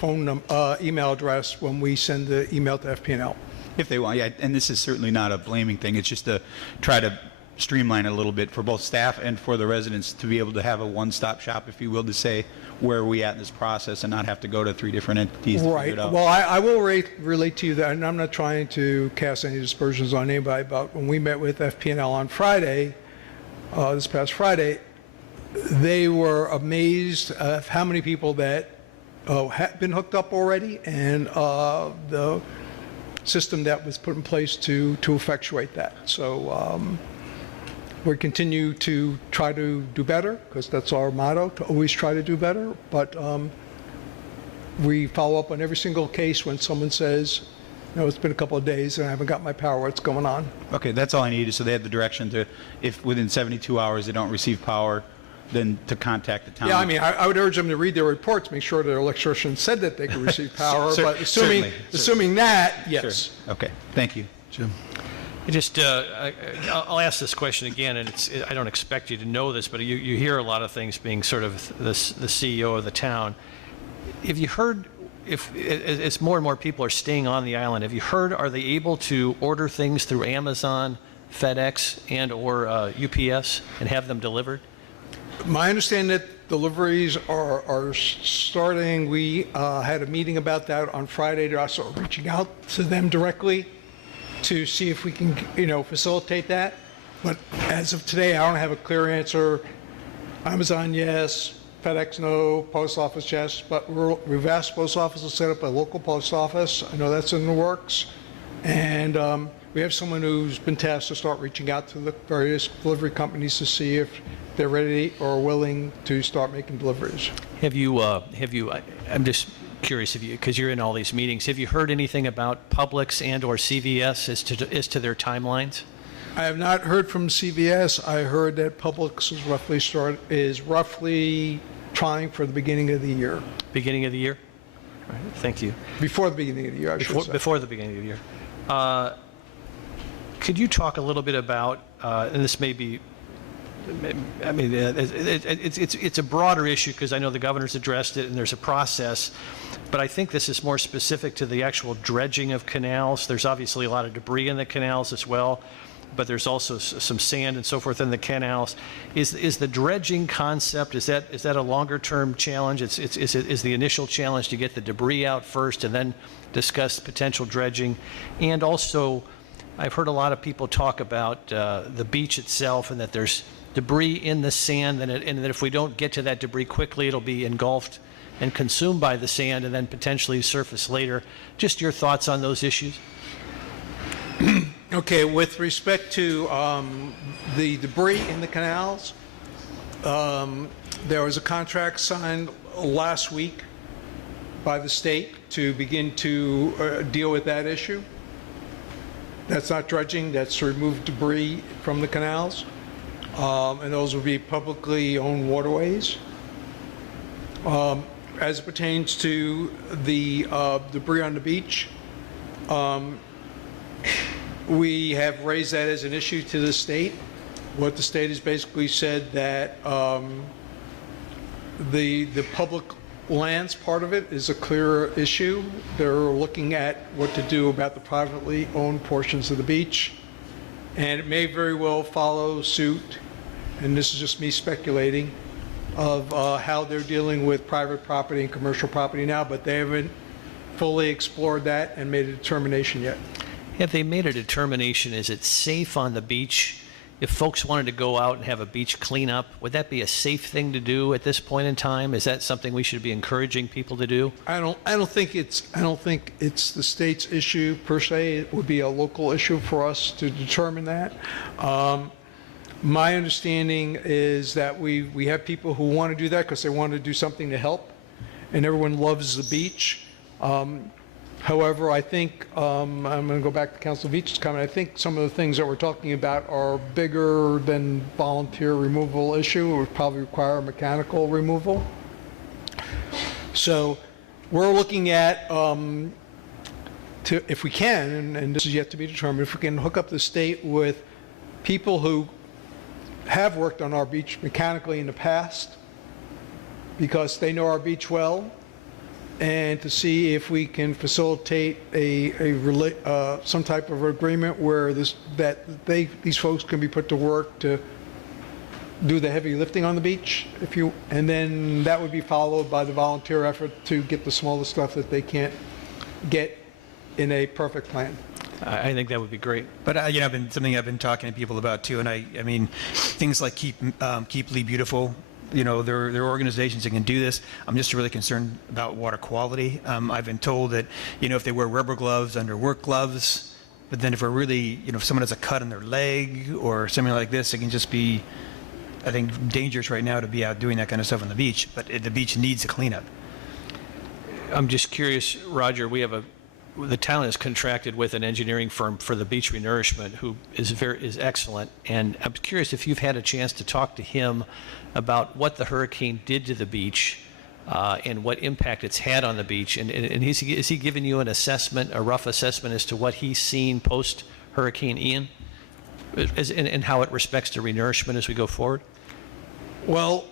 email address when we send the email to FP&L. If they want, yeah, and this is certainly not a blaming thing. It's just to try to streamline it a little bit for both staff and for the residents to be able to have a one-stop shop, if you will, to say where are we at in this process and not have to go to 3 different entities to figure it out. Well, I will relate to you that, and I'm not trying to cast any dispersions on anybody, but when we met with FP&L on Friday, this past Friday, they were amazed at how many people that had been hooked up already, and the system that was put in place to effectuate that. So we continue to try to do better, because that's our motto, to always try to do better. But we follow up on every single case when someone says, it's been a couple of days and I haven't got my power, what's going on? Okay, that's all I needed. So they have the direction to, if within 72 hours they don't receive power, then to contact the town. Yeah, I mean, I would urge them to read their reports, make sure their electrician said that they could receive power, but assuming that, yes. Sure. Okay, thank you. Jim? I'll ask this question again, and I don't expect you to know this, but you hear a lot of things being sort of the CEO of the town. Have you heard, as more and more people are staying on the island, have you heard, are they able to order things through Amazon, FedEx, and or UPS and have them delivered? My understanding that deliveries are starting. We had a meeting about that on Friday. They're also reaching out to them directly to see if we can, facilitate that. But as of today, I don't have a clear answer. Amazon, yes. FedEx, no. Post office, yes. But we've asked post office to set up a local post office. I know that's in the works. And we have someone who's been tasked to start reaching out to the various delivery companies to see if they're ready or willing to start making deliveries. I'm just curious, because you're in all these meetings, have you heard anything about Publix and or CVS as to their timelines? I have not heard from CVS. I heard that Publix is roughly trying for the beginning of the year. Beginning of the year? All right, thank you. Before the beginning of the year, I should say. Before the beginning of the year. Could you talk a little bit about, and this may be I mean, it's a broader issue because I know the governor's addressed it and there's a process, but I think this is more specific to the actual dredging of canals. There's obviously a lot of debris in the canals as well, but there's also some sand and so forth in the canals. Is the dredging concept, is that a longer term challenge? Is the initial challenge to get the debris out first and then discuss potential dredging? And also, I've heard a lot of people talk about the beach itself and that there's debris in the sand and that if we don't get to that debris quickly, it'll be engulfed and consumed by the sand and then potentially surface later. Just your thoughts on those issues? Okay, with respect to the debris in the canals, there was a contract signed last week by the state to begin to deal with that issue. That's not dredging, that's to remove debris from the canals. And those will be publicly owned waterways. As it pertains to the debris on the beach, we have raised that as an issue to the state. What the state has basically said that the public lands part of it is a clearer issue. They're looking at what to do about the privately owned portions of the beach. And it may very well follow suit, and this is just me speculating, of how they're dealing with private property and commercial property now, but they haven't fully explored that and made a determination yet. Have they made a determination, is it safe on the beach? If folks wanted to go out and have a beach cleanup, would that be a safe thing to do at this point in time? Is that something we should be encouraging people to do? I don't think it's the state's issue per se. It would be a local issue for us to determine that. My understanding is that we have people who want to do that because they want to do something to help, and everyone loves the beach. However, I think, I'm going to go back to Council Veach's comment, I think some of the things that we're talking about are bigger than volunteer removal issue. It would probably require mechanical removal. So we're looking at, if we can, and this is yet to be determined, if we can hook up the state with people who have worked on our beach mechanically in the past because they know our beach well, and to see if we can facilitate some type of agreement where these folks can be put to work to do the heavy lifting on the beach, and then that would be followed by the volunteer effort to get the smaller stuff that they can't get in a perfect plan. I think that would be great. But something I've been talking to people about too, and I mean, things like Keep Lee Beautiful. There are organizations that can do this. I'm just really concerned about water quality. I've been told that, if they wear rubber gloves under work gloves, but then if if someone has a cut on their leg or something like this, it can just be, I think, dangerous right now to be out doing that kind of stuff on the beach. But the beach needs a cleanup. I'm just curious, Roger, the town is contracted with an engineering firm for the beach renourishment who is excellent, and I'm curious if you've had a chance to talk to him about what the hurricane did to the beach and what impact it's had on the beach, and is he giving you an assessment, a rough assessment as to what he's seen post Hurricane Ian and how it respects to renourishment as we go forward? Well,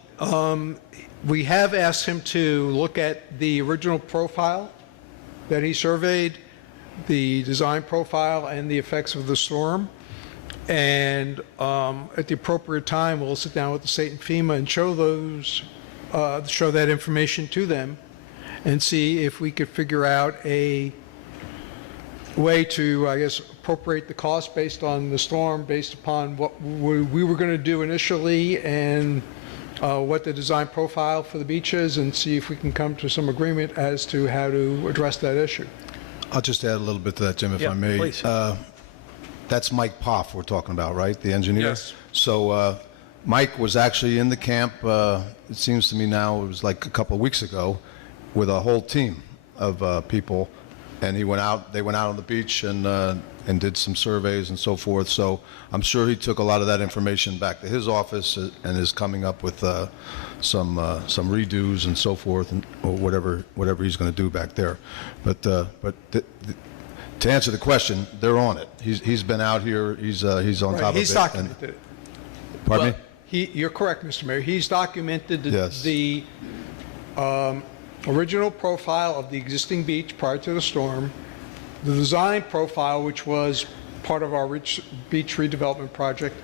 we have asked him to look at the original profile that he surveyed, the design profile, and the effects of the storm. And at the appropriate time, we'll sit down with the state and FEMA and show that information to them and see if we could figure out a way to, I guess, appropriate the cost based on the storm, based upon what we were going to do initially and what the design profile for the beach is, and see if we can come to some agreement as to how to address that issue. I'll just add a little bit to that, Jim, if I may. Please. That's Mike Poff we're talking about, right? The engineer? Yes. So Mike was actually in the camp, it seems to me now, it was like a couple of weeks ago, with a whole team of people, and they went out on the beach and did some surveys and so forth. So I'm sure he took a lot of that information back to his office and is coming up with some redos and so forth, or whatever he's going to do back there. But to answer the question, they're on it. He's been out here. He's on top of it. He's documented it. Pardon me? You're correct, Mr. Mayor. He's documented Yes. the original profile of the existing beach prior to the storm, the design profile, which was part of our beach redevelopment project,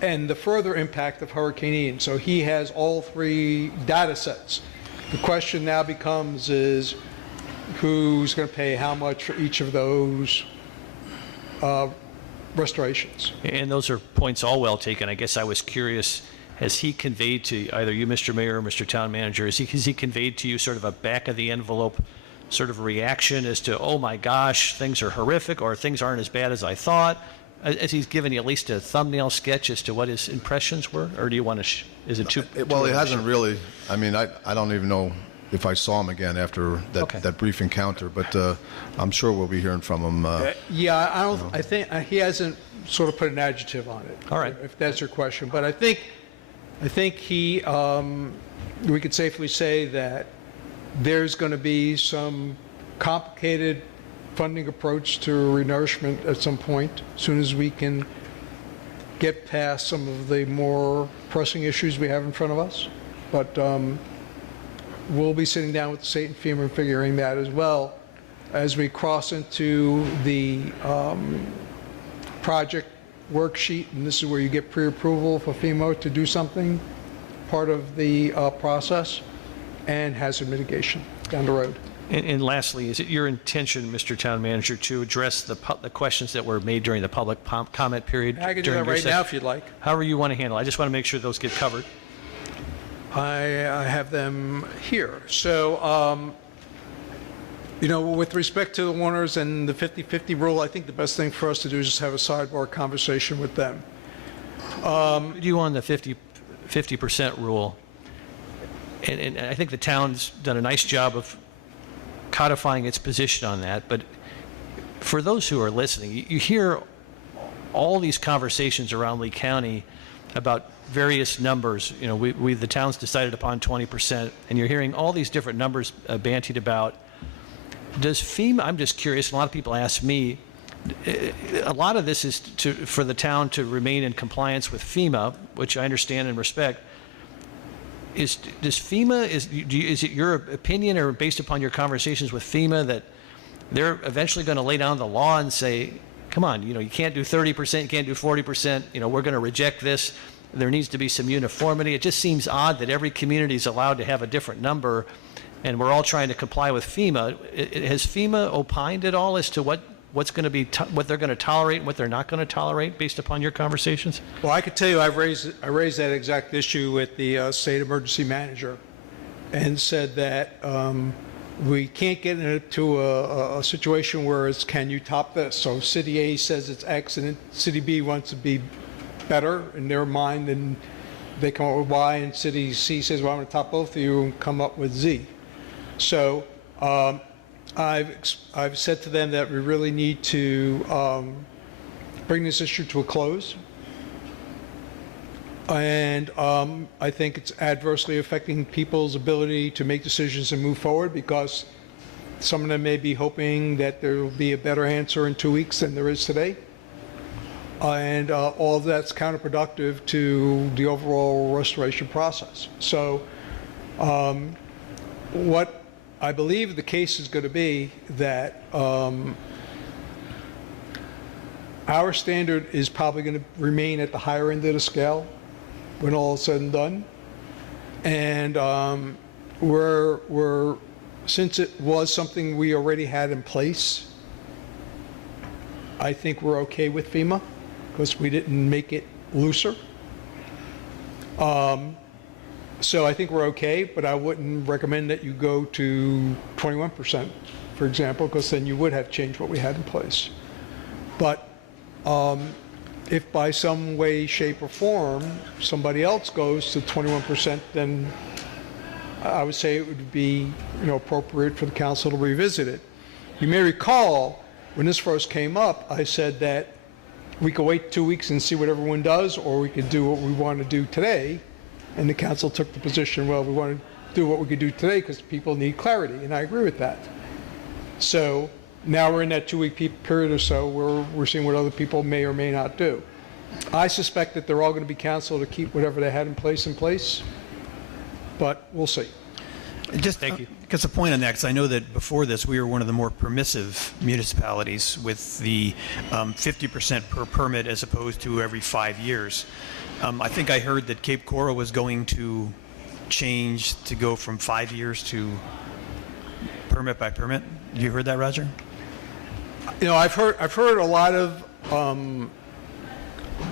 and the further impact of Hurricane Ian. So he has all three data sets. The question now becomes is who's going to pay how much for each of those restorations. And those are points all well taken. I guess I was curious, has he conveyed to either you, Mr. Mayor, or Mr. Town Manager, has he conveyed to you sort of a back-of-the-envelope sort of reaction as to, oh my gosh, things are horrific, or things aren't as bad as I thought? Has he given you at least a thumbnail sketch as to what his impressions were? Or do you want to, is it too? Well, it hasn't really, I mean, I don't even know if I saw him again after that brief encounter, but I'm sure we'll be hearing from him. Yeah, I think he hasn't sort of put an adjective on it. All right. If that's your question. But I think he, we could safely say that there's going to be some complicated funding approach to renourishment at some point, as soon as we can get past some of the more pressing issues we have in front of us. But we'll be sitting down with the state and FEMA and figuring that as well as we cross into the project worksheet, and this is where you get pre-approval for FEMA to do something, part of the process, and hazard mitigation down the road. And lastly, is it your intention, Mr. Town Manager, to address the questions that were made during the public comment period? I can do that right now if you'd like. However you want to handle it. I just want to make sure those get covered. I have them here. So, you know, with respect to the Warners and the 50-50 rule, I think the best thing for us to do is just have a sidebar conversation with them. You on the 50% rule, and I think the town's done a nice job of codifying its position on that, but for those who are listening, you hear all these conversations around Lee County about various numbers. You know, the town's decided upon 20%, and you're hearing all these different numbers bantied about. Does FEMA, I'm just curious, a lot of people ask me, a lot of this is for the town to remain in compliance with FEMA, which I understand and respect. Does FEMA, is it your opinion or based upon your conversations with FEMA that they're eventually going to lay down the law and say, come on, you know, you can't do 30%, you can't do 40%, you know, we're going to reject this. There needs to be some uniformity. It just seems odd that every community is allowed to have a different number, and we're all trying to comply with FEMA. Has FEMA opined at all as to what's going to be, what they're going to tolerate and what they're not going to tolerate based upon your conversations? Well, I could tell you I raised that exact issue with the state emergency manager and said that we can't get into a situation where it's, can you top this? So City A says it's X and City B wants to be better in their mind, and they come up with Y, and City C says, well, I'm going to top both of you and come up with Z. So I've said to them that we really need to bring this issue to a close. And I think it's adversely affecting people's ability to make decisions and move forward, because some of them may be hoping that there will be a better answer in 2 weeks than there is today. And all of that's counterproductive to the overall restoration process. So what I believe the case is going to be that our standard is probably going to remain at the higher end of the scale when all is said and done. And since it was something we already had in place, I think we're okay with FEMA because we didn't make it looser. So I think we're okay, but I wouldn't recommend that you go to 21%, for example, because then you would have changed what we had in place. But if by some way, shape, or form somebody else goes to 21%, then I would say it would be, you know, appropriate for the council to revisit it. You may recall when this first came up, I said that we could wait 2 weeks and see what everyone does, or we could do what we want to do today. And the council took the position, well, we want to do what we could do today because people need clarity, and I agree with that. So now we're in that 2 week period or so where we're seeing what other people may or may not do. I suspect that they're all going to be canceled to keep whatever they had in place, but we'll see. Just because a point on that, because I know that before this, we were one of the more permissive municipalities with the 50% per permit as opposed to every 5 years. I think I heard that Cape Coral was going to change to go from 5 years to permit by permit. You heard that, Roger? You know, I've heard a lot of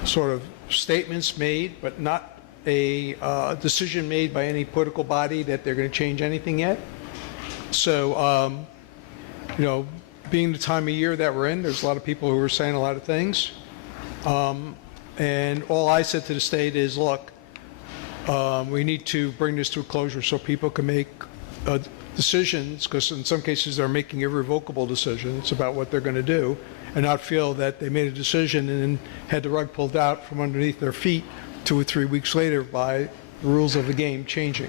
sort of statements made, but not a decision made by any political body that they're going to change anything yet. So, you know, being the time of year that we're in, there's a lot of people who are saying a lot of things. And all I said to the state is, look, we need to bring this to a closure so people can make decisions, because in some cases they're making irrevocable decisions about what they're going to do, and not feel that they made a decision and then had the rug pulled out from underneath their feet 2 or 3 weeks later by the rules of the game changing.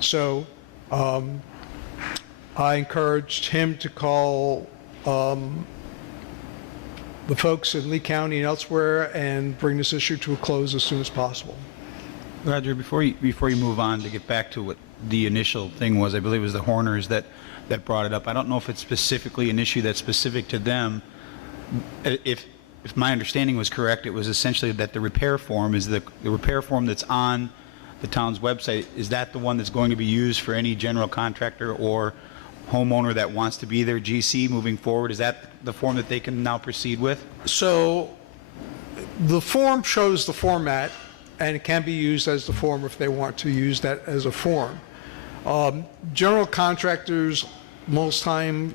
So I encouraged him to call the folks in Lee County and elsewhere and bring this issue to a close as soon as possible. Roger, before you move on, to get back to what the initial thing was, I believe it was the Horners that brought it up. I don't know if it's specifically an issue that's specific to them. If my understanding was correct, it was essentially that the repair form is the repair form that's on the town's website. Is that the one that's going to be used for any general contractor or homeowner that wants to be their GC moving forward? Is that the form that they can now proceed with? So the form shows the format, and it can be used as the form if they want to use that as a form. General contractors, most time,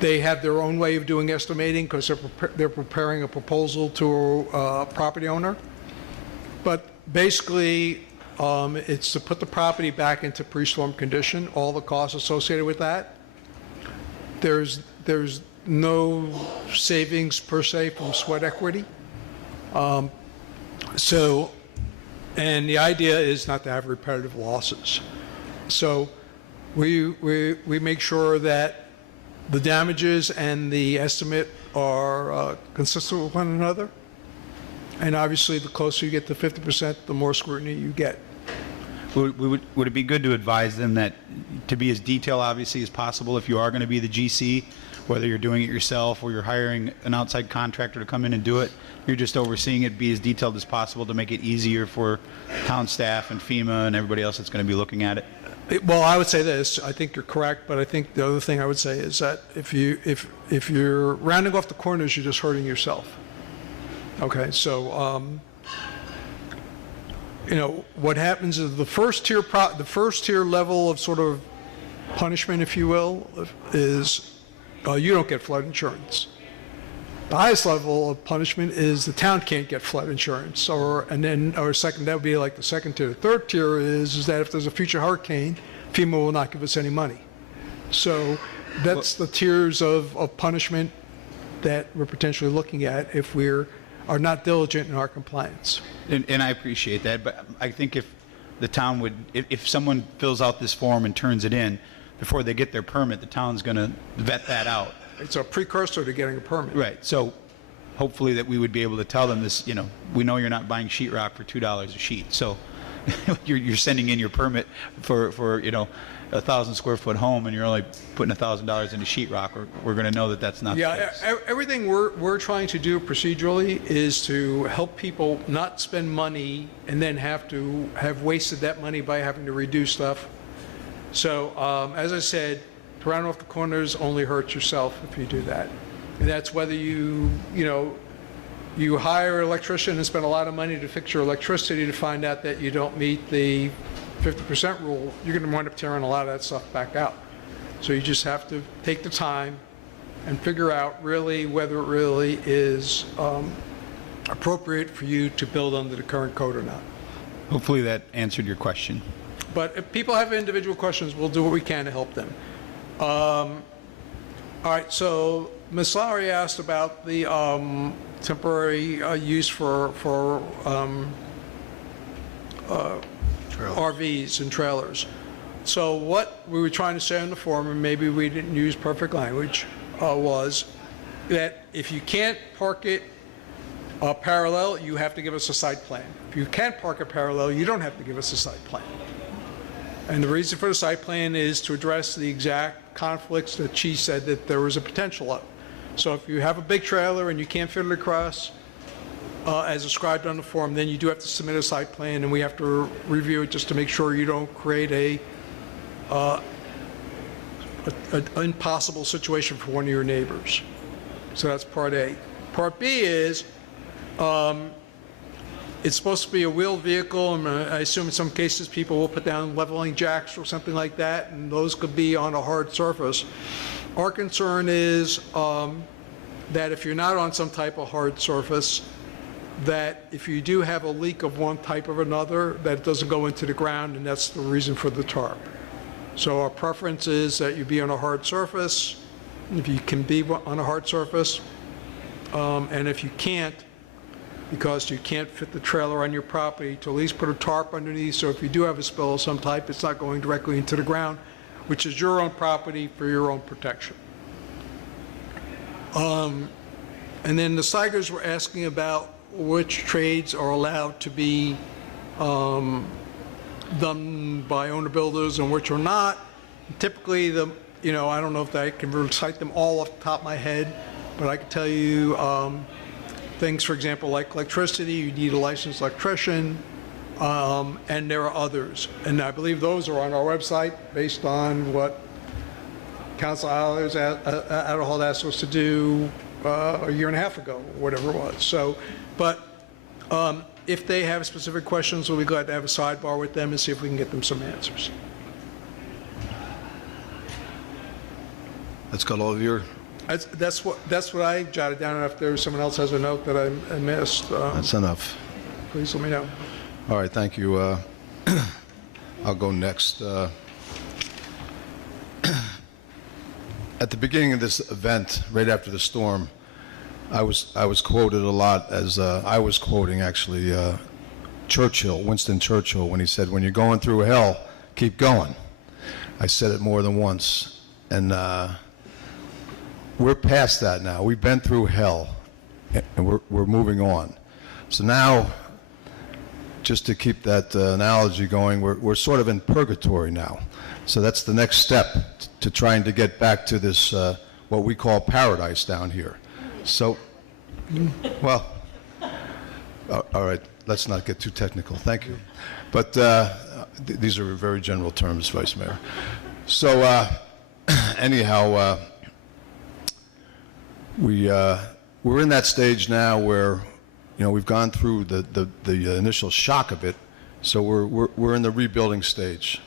they have their own way of doing estimating because they're preparing a proposal to a property owner. But basically, it's to put the property back into pre-storm condition, all the costs associated with that. There's no savings per se from sweat equity. And the idea is not to have repetitive losses. So we make sure that the damages and the estimate are consistent with one another. And obviously, the closer you get to 50%, the more scrutiny you get. Would it be good to advise them that to be as detailed, obviously, as possible if you are going to be the GC, whether you're doing it yourself or you're hiring an outside contractor to come in and do it, you're just overseeing it, be as detailed as possible to make it easier for town staff and FEMA and everybody else that's going to be looking at it? Well, I would say this. I think you're correct, but I think the other thing I would say is that if you're rounding off the corners, you're just hurting yourself. Okay, so you know what happens is the first tier level of sort of punishment, if you will, is you don't get flood insurance. The highest level of punishment is the town can't get flood insurance, second, that would be like the second tier. The third tier is that if there's a future hurricane, FEMA will not give us any money. So that's the tiers of punishment that we're potentially looking at if we are not diligent in our compliance. And I appreciate that, but I think if the town would, if someone fills out this form and turns it in before they get their permit, the town's going to vet that out. It's a precursor to getting a permit. Right. So hopefully that we would be able to tell them this, you know, we know you're not buying sheetrock for $2 a sheet. So you're sending in your permit for you know, 1,000 square foot home and you're only putting $1,000 into sheetrock. We're going to know that that's not the case. Everything we're trying to do procedurally is to help people not spend money and then have wasted that money by having to redo stuff. So as I said, to round off the corners only hurts yourself if you do that. And that's whether you hire an electrician and spend a lot of money to fix your electricity to find out that you don't meet the 50% rule, you're going to wind up tearing a lot of that stuff back out. So you just have to take the time and figure out really whether it really is appropriate for you to build under the current code or not. Hopefully that answered your question. But if people have individual questions, we'll do what we can to help them. All right, so Ms. Lowry asked about the temporary use for RVs and trailers. So what we were trying to say on the form, and maybe we didn't use perfect language, was that if you can't park it Parallel, you have to give us a site plan. If you can't park a parallel, you don't have to give us a site plan. And the reason for the site plan is to address the exact conflicts that she said that there was a potential of. So if you have a big trailer and you can't fit it across, as described on the form, then you do have to submit a site plan, and we have to review it just to make sure you don't create an impossible situation for one of your neighbors. So that's part A. Part B is, it's supposed to be a wheeled vehicle, and I assume in some cases people will put down leveling jacks or something like that, and those could be on a hard surface. Our concern is that if you're not on some type of hard surface, that if you do have a leak of one type or another, that it doesn't go into the ground, and that's the reason for the tarp. So our preference is that you be on a hard surface, if you can be on a hard surface, and if you can't, because you can't fit the trailer on your property, to at least put a tarp underneath, so if you do have a spill of some type, it's not going directly into the ground, which is your own property for your own protection. And then the Seigers were asking about which trades are allowed to be done by owner builders and which are not. Typically, I don't know if I can recite them all off the top of my head, but I can tell you things, for example, like electricity, you need a licensed electrician, and there are others. And I believe those are on our website based on what Council Adderhold asked us to do a year and a half ago, whatever it was. So, but if they have specific questions, we'll be glad to have a sidebar with them and see if we can get them some answers. That's got all of your... That's what I jotted down. If there someone else has a note that I missed, That's enough. please let me know. All right, thank you. I'll go next. At the beginning of this event, right after the storm, I was quoted a lot as I was quoting actually Churchill, Winston Churchill, when he said, "When you're going through hell, keep going." I said it more than once, and we're past that now. We've been through hell, and we're moving on. So now, just to keep that analogy going, we're sort of in purgatory now. So that's the next step to trying to get back to this, what we call paradise down here. So, well, all right, let's not get too technical. Thank you. But these are very general terms, Vice Mayor. So anyhow, we're in that stage now where, we've gone through the initial shock of it, so we're in the rebuilding stage.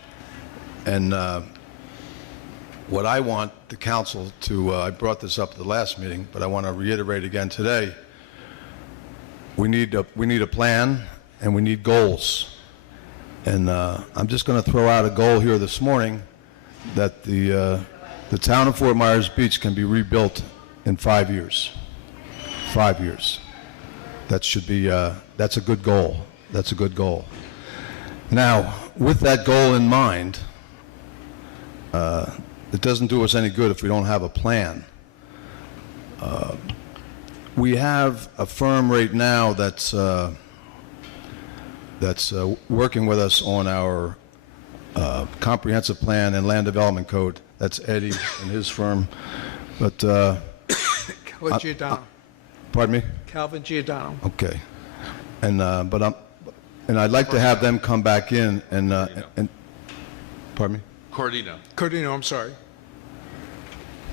And what I want the council to, I brought this up at the last meeting, but I want to reiterate again today, we need a plan and we need goals. And I'm just going to throw out a goal here this morning that the town of Fort Myers Beach can be rebuilt in 5 years. 5 years. That should be, that's a good goal. That's a good goal. Now, with that goal in mind, it doesn't do us any good if we don't have a plan. We have a firm right now that's working with us on our comprehensive plan and land development code. That's Eddie and his firm. But Calvin Giordano. Pardon me? Calvin Giordano. Okay. And I'd like to have them come back in and pardon me? Cordino, I'm sorry.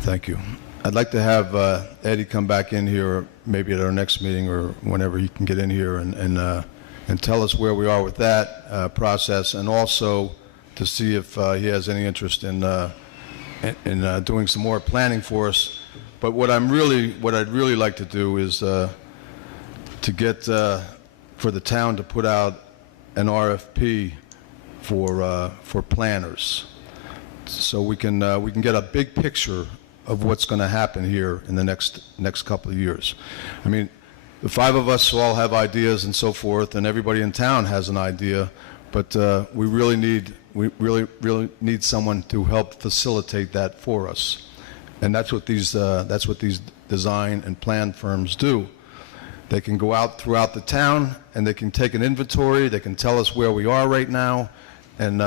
Thank you. I'd like to have Eddie come back in here, maybe at our next meeting or whenever he can get in here and tell us where we are with that process, and also to see if he has any interest in doing some more planning for us. But what I'd really like to do is to get for the town to put out an RFP for planners, so we can get a big picture of what's going to happen here in the next couple of years. I mean, the five of us all have ideas and so forth, and everybody in town has an idea, but we really need someone to help facilitate that for us, and that's what these design and plan firms do. They can go out throughout the town, and they can take an inventory. They can tell us where we are right now, and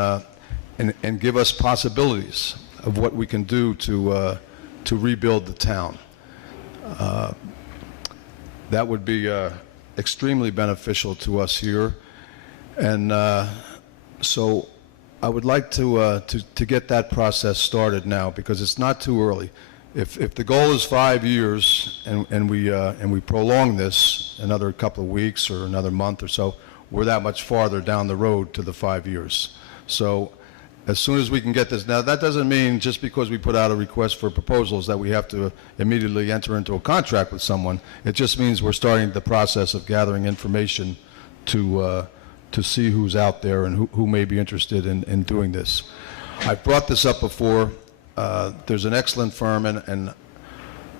give us possibilities of what we can do to rebuild the town. That would be extremely beneficial to us here, and so I would like to get that process started now, because it's not too early. If the goal is 5 years and we prolong this another couple of weeks or another month or so, we're that much farther down the road to the 5 years. So as soon as we can get this, now that doesn't mean just because we put out a request for proposals that we have to immediately enter into a contract with someone. It just means we're starting the process of gathering information to see who's out there and who may be interested in doing this. I've brought this up before. There's an excellent firm, and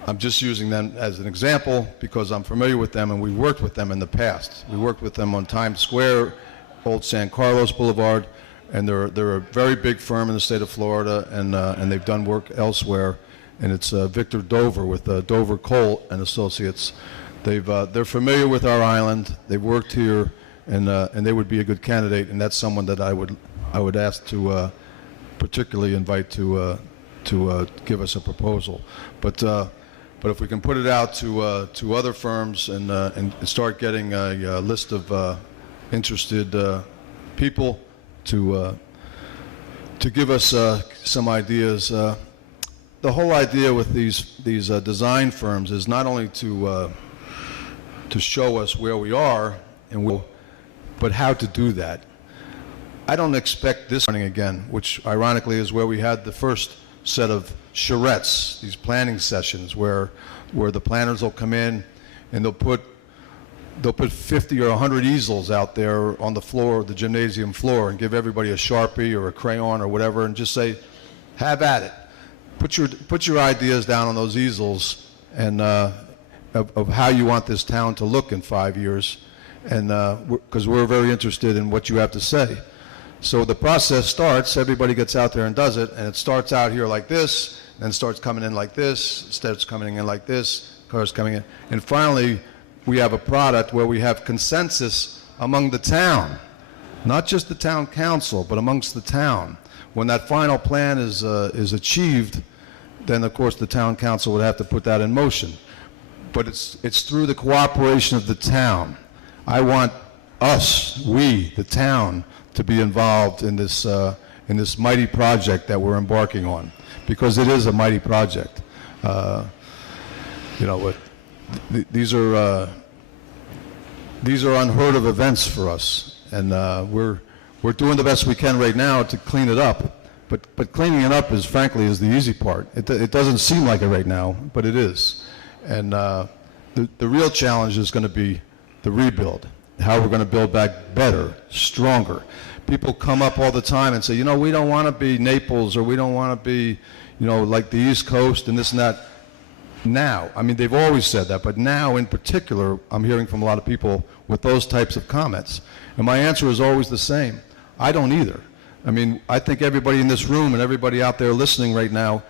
I'm just using them as an example because I'm familiar with them, and we worked with them in the past. We worked with them on Times Square, Old San Carlos Boulevard, and they're a very big firm in the state of Florida, and they've done work elsewhere. And it's Victor Dover with Dover Cole and Associates. They're familiar with our island. They've worked here, and they would be a good candidate. And that's someone that I would ask to particularly invite to give us a proposal. But if we can put it out to other firms and start getting a list of interested people to give us some ideas. The whole idea with these design firms is not only to show us where we are but how to do that. I don't expect this running again, which ironically is where we had the first set of charrettes, these planning sessions where the planners will come in and they'll put 50 or 100 easels out there on the floor, the gymnasium floor, and give everybody a Sharpie or a crayon or whatever and just say, have at it. Put your ideas down on those easels and of how you want this town to look in 5 years, and because we're very interested in what you have to say. So the process starts, everybody gets out there and does it, and it starts out here like this, then starts coming in like this, starts coming in like this, cars coming in, and finally we have a product where we have consensus among the town, not just the town council, but amongst the town. When that final plan is achieved, then of course the town council would have to put that in motion. But it's through the cooperation of the town. I want us, we, the town, to be involved in this mighty project that we're embarking on, because it is a mighty project. These are unheard of events for us, and we're doing the best we can right now to clean it up. But cleaning it up is frankly the easy part. It doesn't seem like it right now, but it is. And the real challenge is going to be the rebuild. How we're going to build back better, stronger. People come up all the time and say, we don't want to be Naples, or we don't want to be, like the East Coast and this and that. Now, I mean, they've always said that, but now in particular, I'm hearing from a lot of people with those types of comments. And my answer is always the same. I don't either. I mean, I think everybody in this room and everybody out there listening right now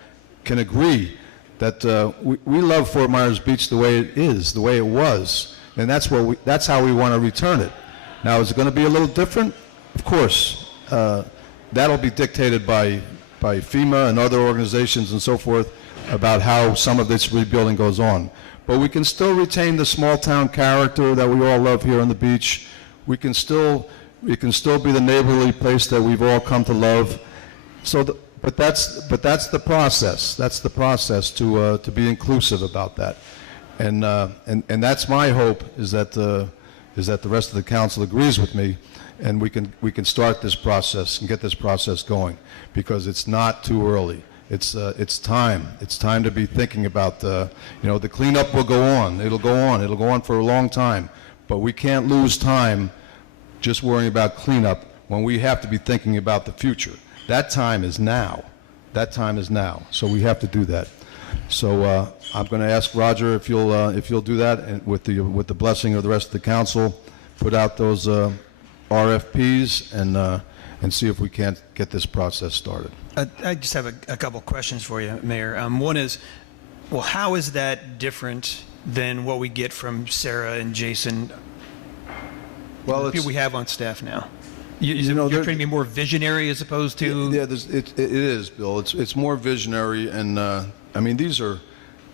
can agree that we love Fort Myers Beach the way it is, the way it was, and that's how we want to return it. Now, is it going to be a little different? Of course. That'll be dictated by FEMA and other organizations and so forth about how some of this rebuilding goes on. But we can still retain the small town character that we all love here on the beach. We can still be the neighborly place that we've all come to love. But that's the process. That's the process to be inclusive about that. And that's my hope, is that the rest of the council agrees with me, and we can start this process and get this process going, because it's not too early. It's time. It's time to be thinking about the cleanup will go on. It'll go on for a long time, but we can't lose time just worrying about cleanup when we have to be thinking about the future. That time is now. That time is now. So we have to do that. So I'm going to ask Roger if you'll do that, and with the blessing of the rest of the council, put out those RFPs and see if we can't get this process started. I just have a couple questions for you, Mayor. One is, well, how is that different than what we get from Sarah and Jason, Well, the it's, people we have on staff now. know, You're trying to be more visionary as opposed to... yeah, it is, Bill. It's more visionary, and I mean, these are,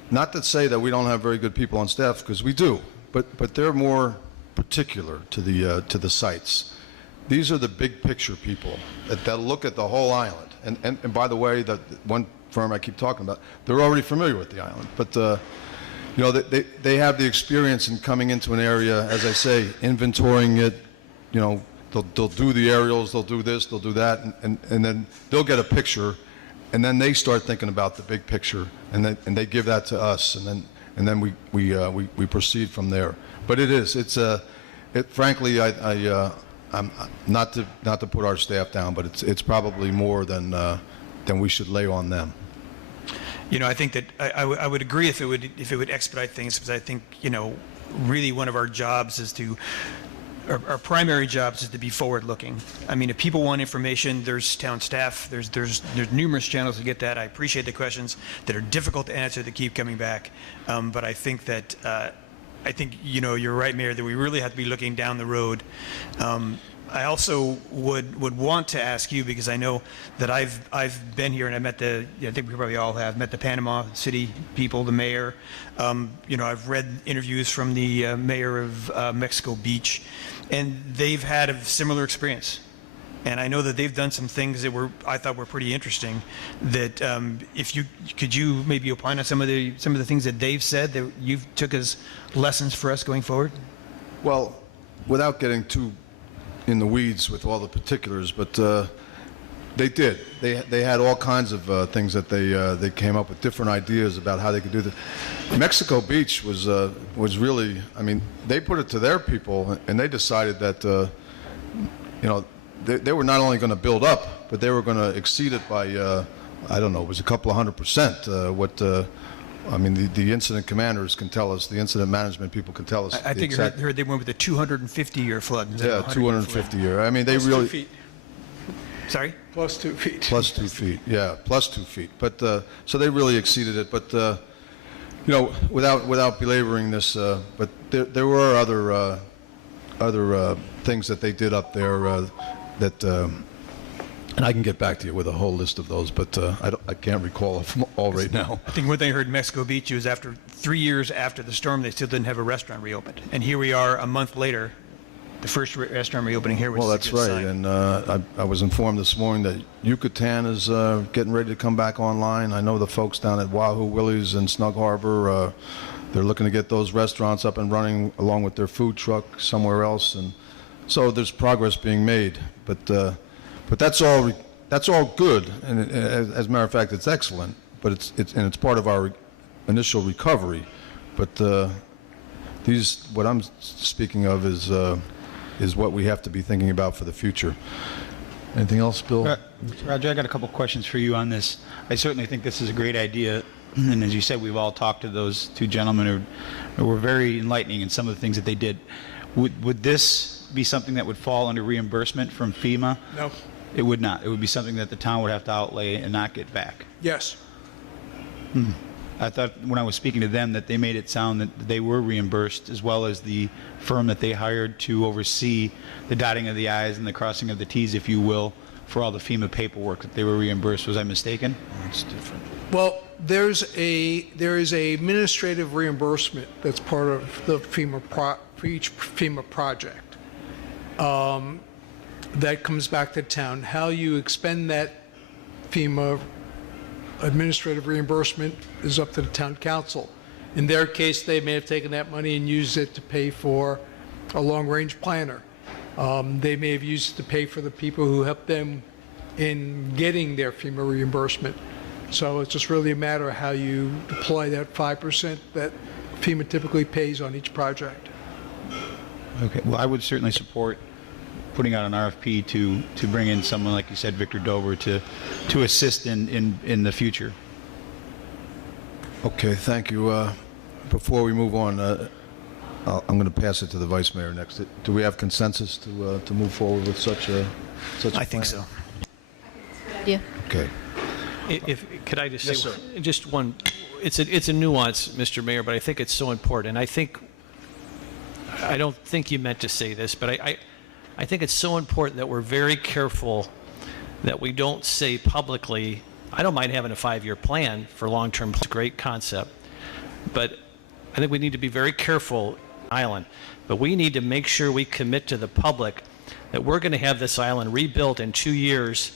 not to say that we don't have very good people on staff, because we do, but they're more particular to the sites. These are the big picture people that look at the whole island. And by the way, that one firm I keep talking about, they're already familiar with the island, but you know, they have the experience in coming into an area, as I say, inventorying it. You know, they'll do the aerials, they'll do this, they'll do that, and then they'll get a picture, and then they start thinking about the big picture, and they give that to us, and then we proceed from there. But frankly, I'm not to put our staff down, but it's probably more than we should lay on them. You know, I think that I would agree if it would expedite things, because I think, you know, really one of our jobs is our primary jobs is to be forward-looking. I mean, if people want information, there's town staff, there's numerous channels to get that. I appreciate the questions that are difficult to answer that keep coming back, but I think that you know, you're right, Mayor, that we really have to be looking down the road. I also would want to ask you, because I know that I've been here and I met I think we probably all have met the Panama City people, the mayor. You know, I've read interviews from the mayor of Mexico Beach, and they've had a similar experience. And I know that they've done some things that I thought were pretty interesting. That could you maybe opine on some of the things that they've said that you took as lessons for us going forward? Well, without getting too in the weeds with all the particulars, but they did. They had all kinds of things that they came up with, different ideas about how they could do this. Mexico Beach was really, I mean, they put it to their people, and they decided that you know, they were not only going to build up, but they were going to exceed it by I don't know, it was a couple of 100%. I mean, the incident commanders can tell us, the incident management people can tell us. I think you heard they went with a 250-year flood. Yeah, 250-year. I mean, they Plus really. 2 feet. Sorry? Plus 2 feet. Plus 2 feet, yeah, plus 2 feet. But so they really exceeded it. But you know, without belaboring this, but there were other things that they did up there that. And I can get back to you with a whole list of those, but I can't recall them all right now. I think one thing I heard in Mexico Beach was after 3 years after the storm, they still didn't have a restaurant reopened. And here we are a month later, the first restaurant reopening here. Well, that's right. And I was informed this morning that Yucatan is getting ready to come back online. I know the folks down at Wahoo Willie's in Snug Harbor, they're looking to get those restaurants up and running along with their food truck somewhere else. And so there's progress being made. But that's all good, and as a matter of fact, it's excellent. But it's part of our initial recovery. But what I'm speaking of is what we have to be thinking about for the future. Anything else, Bill? Roger, I got a couple questions for you on this. I certainly think this is a great idea, and as you said, we've all talked to those two gentlemen who were very enlightening in some of the things that they did. Would this be something that would fall under reimbursement from FEMA? No. It would not. It would be something that the town would have to outlay and not get back. Yes. I thought when I was speaking to them that they made it sound that they were reimbursed, as well as the firm that they hired to oversee the dotting of the I's and the crossing of the T's, if you will, for all the FEMA paperwork, that they were reimbursed. Was I mistaken? That's different. Well, there is a administrative reimbursement that's part of the for each FEMA project. That comes back to town. How you expend that FEMA administrative reimbursement is up to the town council. In their case, they may have taken that money and used it to pay for a long-range planner. They may have used it to pay for the people who helped them in getting their FEMA reimbursement. So it's just really a matter of how you deploy that 5% that FEMA typically pays on each project. Okay. Well, I would certainly support putting out an RFP to bring in someone like you said, Victor Dober, to assist in the future. Okay, thank you. Before we move on, I'm going to pass it to the Vice Mayor next. Do we have consensus to move forward with such a I think so. Yeah. Okay. Could I just say, Yes, sir. just one, it's a nuance, Mr. Mayor, but I think it's so important. And I don't think you meant to say this, but I think it's so important that we're very careful that we don't say publicly, I don't mind having a 5-year plan for long-term, it's a great concept, but I think we need to be very careful, island, but we need to make sure we commit to the public that we're going to have this island rebuilt in 2 years,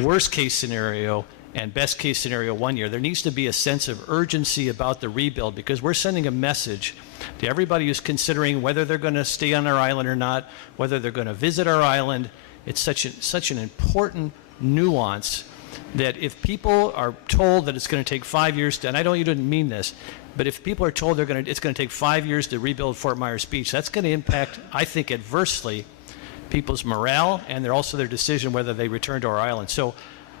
worst case scenario, and best case scenario 1 year. There needs to be a sense of urgency about the rebuild because we're sending a message to everybody who's considering whether they're going to stay on our island or not, whether they're going to visit our island. It's such an important nuance that if people are told that it's going to take 5 years to, and I know you didn't mean this, but if people are told it's going to take 5 years to rebuild Fort Myers Beach, that's going to impact, I think, adversely people's morale and also their decision whether they return to our island. So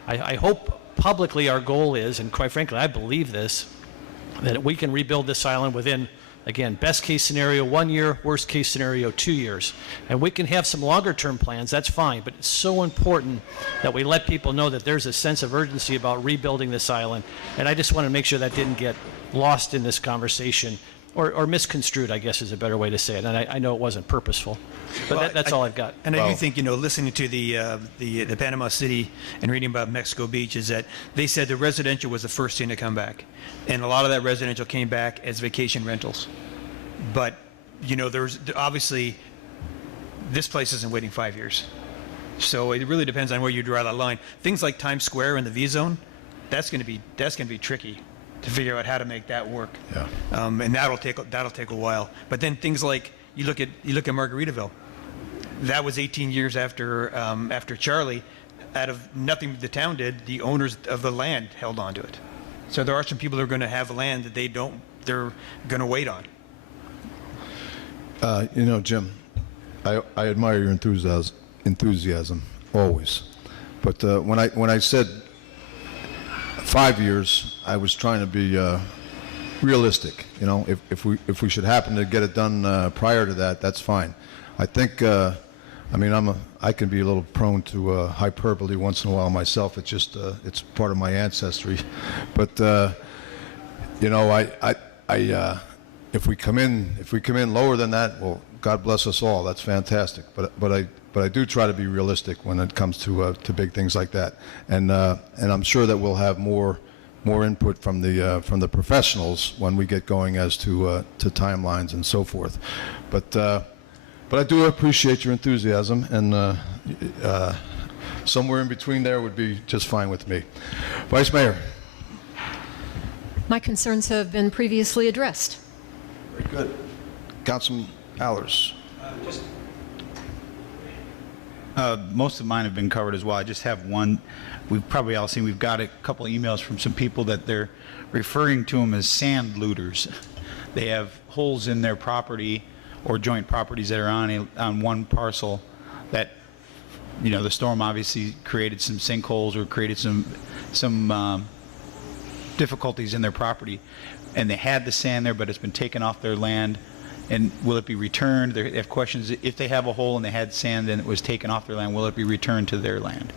I hope publicly our goal is, and quite frankly, I believe this, that we can rebuild this island within, again, best case scenario 1 year, worst case scenario 2 years. And we can have some longer term plans, that's fine, but it's so important that we let people know that there's a sense of urgency about rebuilding this island. And I just want to make sure that didn't get lost in this conversation or misconstrued, I guess is a better way to say it. And I know it wasn't purposeful, but that's all I've got. And I do think, listening to the Panama City and reading about Mexico Beach is that they said the residential was the first thing to come back. And a lot of that residential came back as vacation rentals. But, there's obviously, this place isn't waiting 5 years. So it really depends on where you draw that line. Things like Times Square and the V Zone, that's going to be tricky to figure out how to make that work. Yeah. And that'll take a while. But then things like you look at Margaritaville. That was 18 years after Charlie. Out of nothing the town did, the owners of the land held on to it. So there are some people who are going to have land that they're going to wait on. Jim, I admire your enthusiasm always. But when I said 5 years, I was trying to be realistic. If we should happen to get it done prior to that, that's fine. I think, I can be a little prone to hyperbole once in a while myself. It's just it's part of my ancestry. But if we come in lower than that, well, God bless us all. That's fantastic. But I do try to be realistic when it comes to big things like that, and I'm sure that we'll have more input from the professionals when we get going as to timelines and so forth. But I do appreciate your enthusiasm, and somewhere in between there would be just fine with me. Vice Mayor. My concerns have been previously addressed. Very good. Councilman Allers. Most of mine have been covered as well. I just have one. We've probably all seen, we've got a couple of emails from some people that they're referring to them as sand looters. They have holes in their property or joint properties that are on one parcel that, the storm obviously created some sinkholes or created some difficulties in their property. And they had the sand there, but it's been taken off their land. And will it be returned? They have questions. If they have a hole and they had sand and it was taken off their land, will it be returned to their land?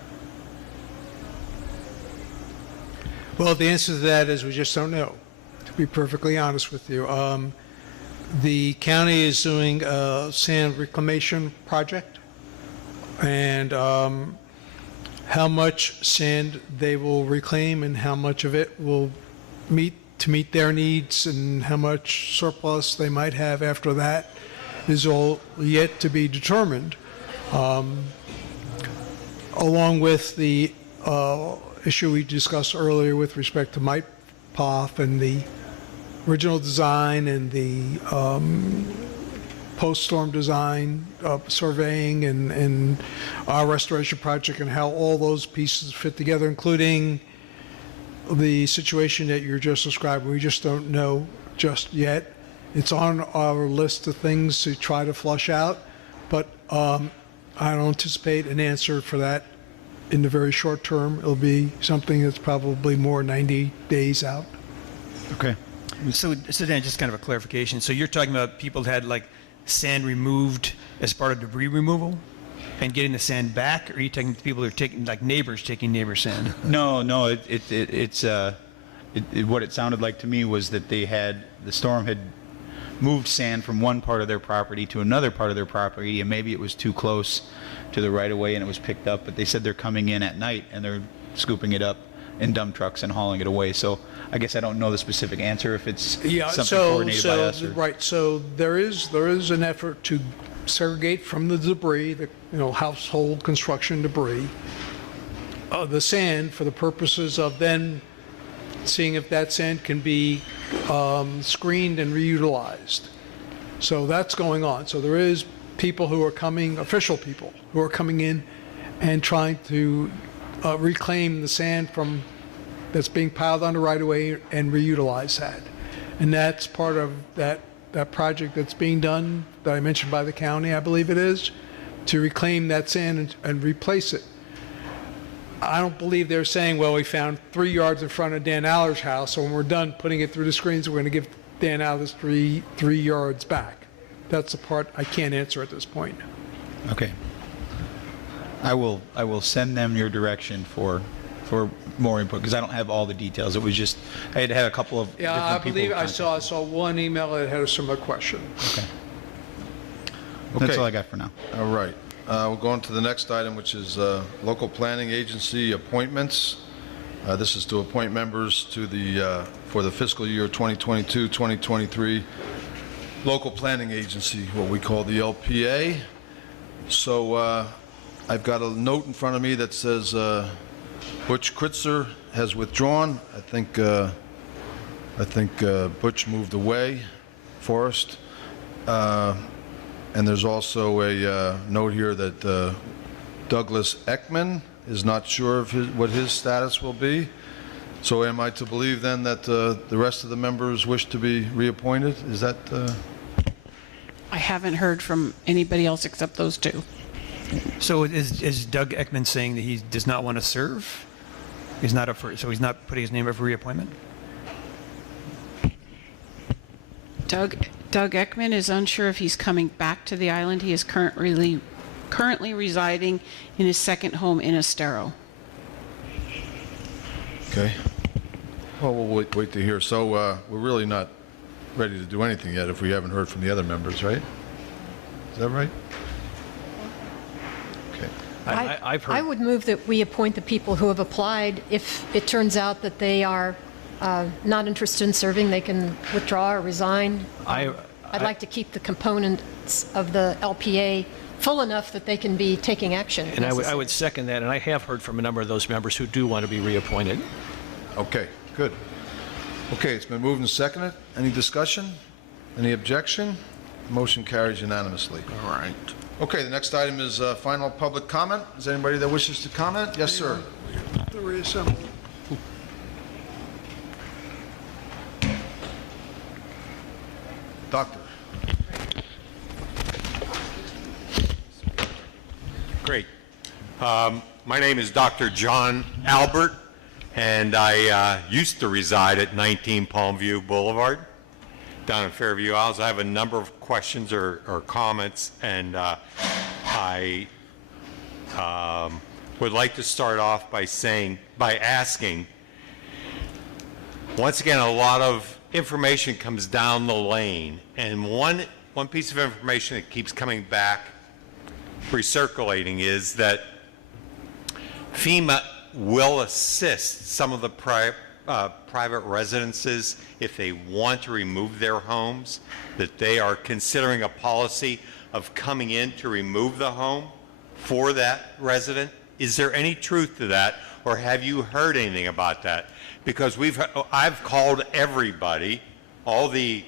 Well, the answer to that is we just don't know, to be perfectly honest with you. The county is doing a sand reclamation project, and how much sand they will reclaim and how much of it will meet their needs and how much surplus they might have after that is all yet to be determined. Along with the issue we discussed earlier with respect to Mike Poff and the original design and the post-storm design, surveying and our restoration project and how all those pieces fit together, including the situation that you're just describing. We just don't know just yet. It's on our list of things to try to flush out, but I don't anticipate an answer for that in the very short term. It'll be something that's probably more 90 days out. Okay. So Dan, just kind of a clarification. So you're talking about people that had sand removed as part of debris removal? and getting the sand back, or are you taking people who are taking, like neighbors taking neighbor sand? No, what it sounded like to me was that the storm had moved sand from one part of their property to another part of their property, and maybe it was too close to the right of way and it was picked up, but they said they're coming in at night and they're scooping it up in dump trucks and hauling it away. So I guess I don't know the specific answer if it's something coordinated by us. Right, so there is an effort to segregate from the debris, the household construction debris, the sand for the purposes of then seeing if that sand can be screened and reutilized. So that's going on. So there is people who are coming, official people who are coming in and trying to reclaim the sand that's being piled on the right of way and reutilize that. And that's part of that project that's being done that I mentioned by the county, I believe it is, to reclaim that sand and replace it. I don't believe they're saying, well, we found 3 yards in front of Dan Aller's house, so when we're done putting it through the screens, we're going to give Dan Aller's three yards back. That's the part I can't answer at this point. Okay. I will send them your direction for more input, because I don't have all the details. It was just, I had a couple of Yeah, I believe I saw one email that had a similar question. Okay. That's all I got for now. All right. We'll go on to the next item, which is local planning agency appointments. This is to appoint members to for the fiscal year 2022-2023 local planning agency, what we call the LPA. So I've got a note in front of me that says Butch Kritzer has withdrawn. I think Butch moved away. Forrest. And there's also a note here that Douglas Ekman is not sure of what his status will be. So am I to believe then that the rest of the members wish to be reappointed? Is that? I haven't heard from anybody else except those two. So is Doug Ekman saying that he does not want to serve? He's not up for, so he's not putting his name up for reappointment? Doug Ekman is unsure if he's coming back to the island. He is currently residing in his second home in Estero. Okay. Well, we'll wait to hear. So we're really not ready to do anything yet if we haven't heard from the other members, right? Is that right? Okay. I've heard. I would move that we appoint the people who have applied. If it turns out that they are not interested in serving, they can withdraw or resign. I'd like to keep the components of the LPA full enough that they can be taking action. And I would second that, and I have heard from a number of those members who do want to be reappointed. Okay, good. Okay, it's been moved and seconded. Any discussion? Any objection? Motion carries unanimously. All right. Okay, the next item is final public comment. Is there anybody that wishes to comment? Yes, sir. Doctor. Great. My name is Dr. John Albert, and I used to reside at 19 Palmview Boulevard down in Fairview Isles. I have a number of questions or comments, and I would like to start off by asking, once again, a lot of information comes down the lane, and one piece of information that keeps coming back, recirculating, is that FEMA will assist some of the private residences if they want to remove their homes, that they are considering a policy of coming in to remove the home for that resident. Is there any truth to that, or have you heard anything about that? Because I've called everybody, all the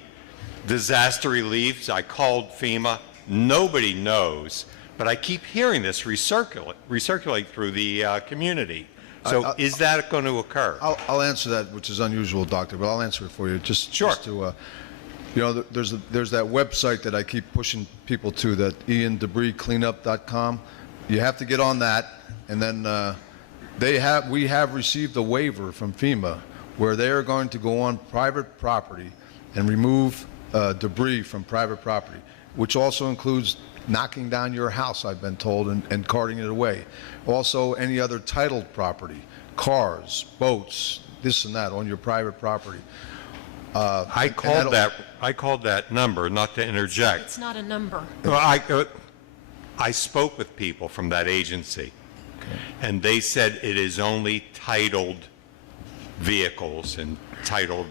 disaster reliefs, I called FEMA, nobody knows, but I keep hearing this recirculate through the community. So is that going to occur? I'll answer that, which is unusual, Doctor, but I'll answer it for you. Just to, there's that website that I keep pushing people to, that iandebriscleanup.com. You have to get on that, and then we have received a waiver from FEMA where they are going to go on private property and remove debris from private property, which also includes knocking down your house, I've been told, and carting it away. Also, any other titled property, cars, boats, this and that on your private property. I called that number, not to interject. It's not a number. Well, I spoke with people from that agency, and they said it is only titled vehicles and titled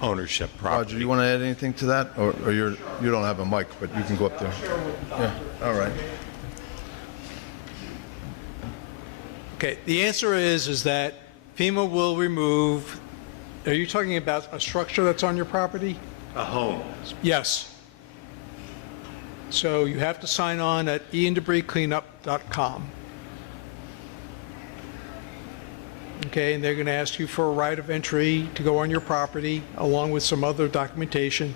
ownership property. Roger, you want to add anything to that? Or you don't have a mic, but you can go up there. Yeah, all right. Okay, the answer is that FEMA will remove, are you talking about a structure that's on your property? A home. Yes. So you have to sign on at iandebriscleanup.com. Okay, and they're going to ask you for a right of entry to go on your property, along with some other documentation.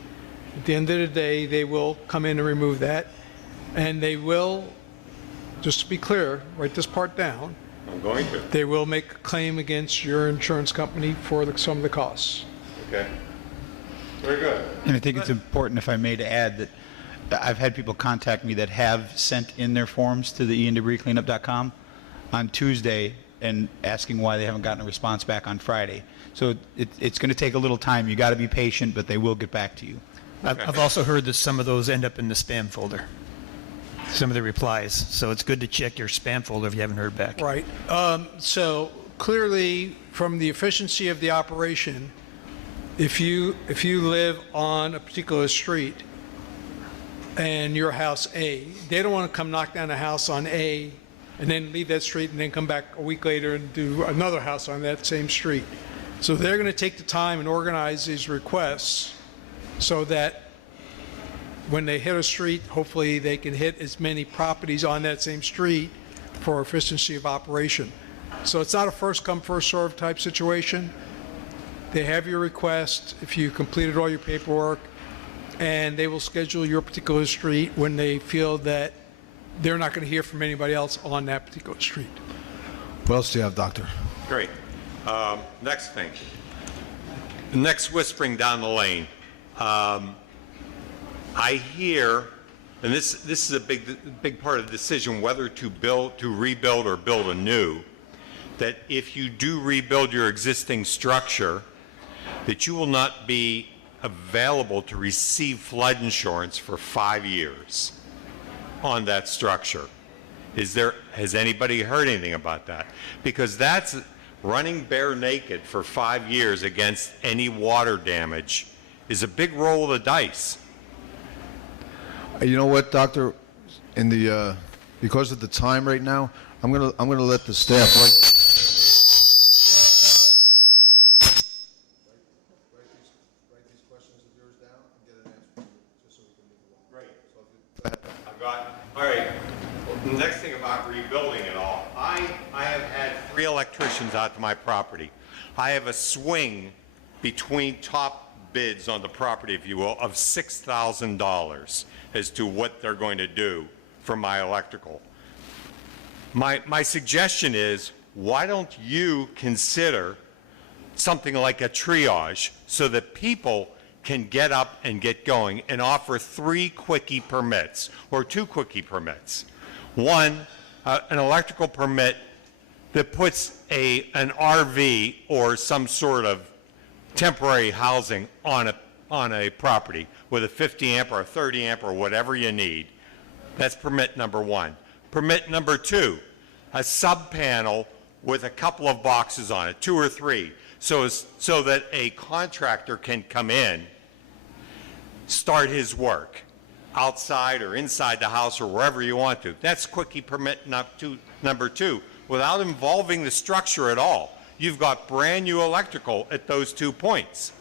At the end of the day, they will come in and remove that, and they will, just to be clear, write this part down, I'm going to. they will make a claim against your insurance company for some of the costs. Okay. Very good. And I think it's important, if I may, to add that I've had people contact me that have sent in their forms to the iandebriscleanup.com on Tuesday and asking why they haven't gotten a response back on Friday. So it's going to take a little time. You got to be patient, but they will get back to you. I've also heard that some of those end up in the spam folder, some of the replies. So it's good to check your spam folder if you haven't heard back. Right. So clearly, from the efficiency of the operation, if you live on a particular street and your house A, they don't want to come knock down a house on A and then leave that street and then come back a week later and do another house on that same street. So they're going to take the time and organize these requests so that when they hit a street, hopefully they can hit as many properties on that same street for efficiency of operation. So it's not a first come, first served type situation. They have your request if you completed all your paperwork, and they will schedule your particular street when they feel that they're not going to hear from anybody else on that particular street. What else do you have, Doctor? Great. Next thing. Next whispering down the lane. I hear, and this is a big part of the decision whether to rebuild or build anew, that if you do rebuild your existing structure, that you will not be available to receive flood insurance for 5 years on that structure. Has anybody heard anything about that? Because that's running bare naked for 5 years against any water damage is a big roll of the dice. You know what, Doctor? Because of the time right now, I'm gonna let the staff. All right. The next thing about rebuilding it all, I have had 3 electricians out to my property. I have a swing between top bids on the property, if you will, of $6,000 as to what they're going to do for my electrical. My suggestion is, why don't you consider something like a triage so that people can get up and get going and offer 3 quickie permits or 2 quickie permits. One, an electrical permit that puts an RV or some sort of temporary housing on a property with a 50 amp or a 30 amp or whatever you need. That's permit number 1. Permit number 2, a sub panel with a couple of boxes on it, 2 or 3, so that a contractor can come in, start his work outside or inside the house or wherever you want to. That's quickie permit number 2, without involving the structure at all. You've got brand new electrical at those 2 points.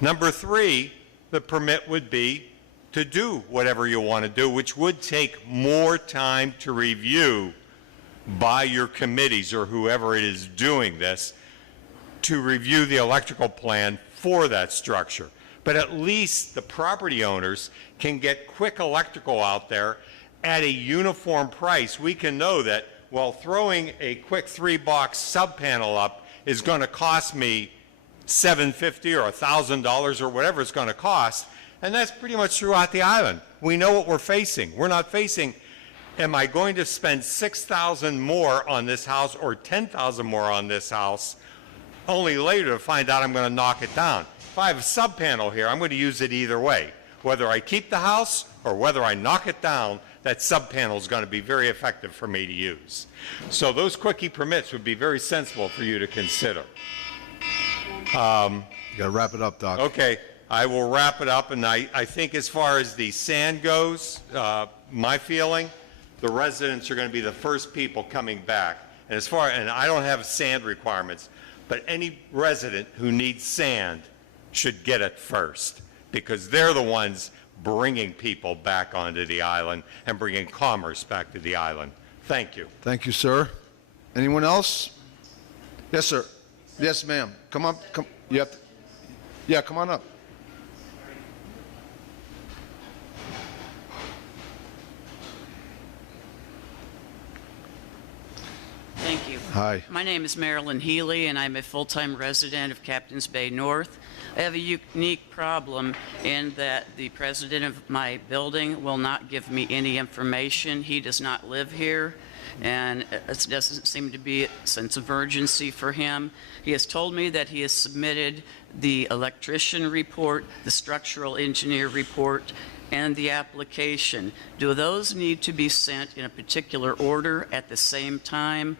Number 3, the permit would be to do whatever you want to do, which would take more time to review by your committees or whoever it is doing this, to review the electrical plan for that structure. But at least the property owners can get quick electrical out there at a uniform price. We can know that, well, throwing a quick 3-box sub panel up is going to cost me $750 or $1,000 or whatever it's going to cost, and that's pretty much throughout the island. we know what we're facing. We're not facing, am I going to spend $6,000 more on this house or $10,000 more on this house, only later to find out I'm going to knock it down. If I have a sub panel here, I'm going to use it either way. Whether I keep the house or whether I knock it down, that sub panel is going to be very effective for me to use. So those quickie permits would be very sensible for you to consider. You got to wrap it up, Doc. Okay, I will wrap it up, and I think as far as the sand goes, my feeling, the residents are going to be the first people coming back. And and I don't have sand requirements, but any resident who needs sand should get it first, because they're the ones bringing people back onto the island and bringing commerce back to the island. Thank you. Thank you, sir. Anyone else? Yes, sir. Yes, ma'am. Come on. Come. You have to, yeah, come on up. Thank you. Hi. My name is Marilyn Healy, and I'm a full-time resident of Captains Bay North. I have a unique problem in that the president of my building will not give me any information. He does not live here, and it doesn't seem to be a sense of urgency for him. He has told me that he has submitted the electrician report, the structural engineer report, and the application. Do those need to be sent in a particular order at the same time?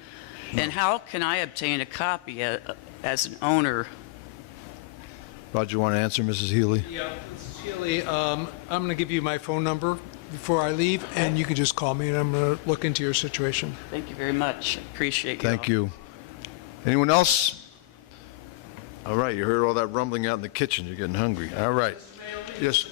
And how can I obtain a copy as an owner? Roger, you want to answer, Mrs. Healy? Yeah, Mrs. Healy, I'm going to give you my phone number before I leave, and you can just call me, and I'm going to look into your situation. Thank you very much. Appreciate you. Thank you. Anyone else? All right, you heard all that rumbling out in the kitchen. You're getting hungry. All right. Yes.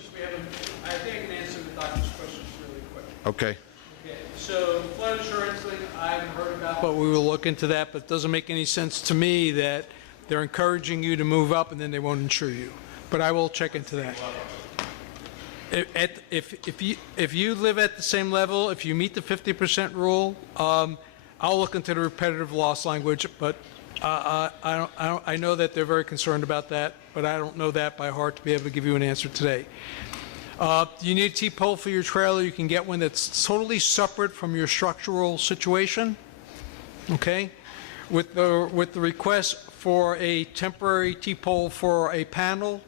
I think I can answer the doctor's questions really quick. Okay. Okay, so flood insurance thing, I haven't heard about, but we will look into that, but it doesn't make any sense to me that they're encouraging you to move up and then they won't insure you. But I will check into that. If you live at the same level, if you meet the 50% rule, I'll look into the repetitive loss language, but I know that they're very concerned about that, but I don't know that by heart to be able to give you an answer today. You need a T-pole for your trailer. You can get one that's totally separate from your structural situation, okay? With the request for a temporary T-pole for a panel,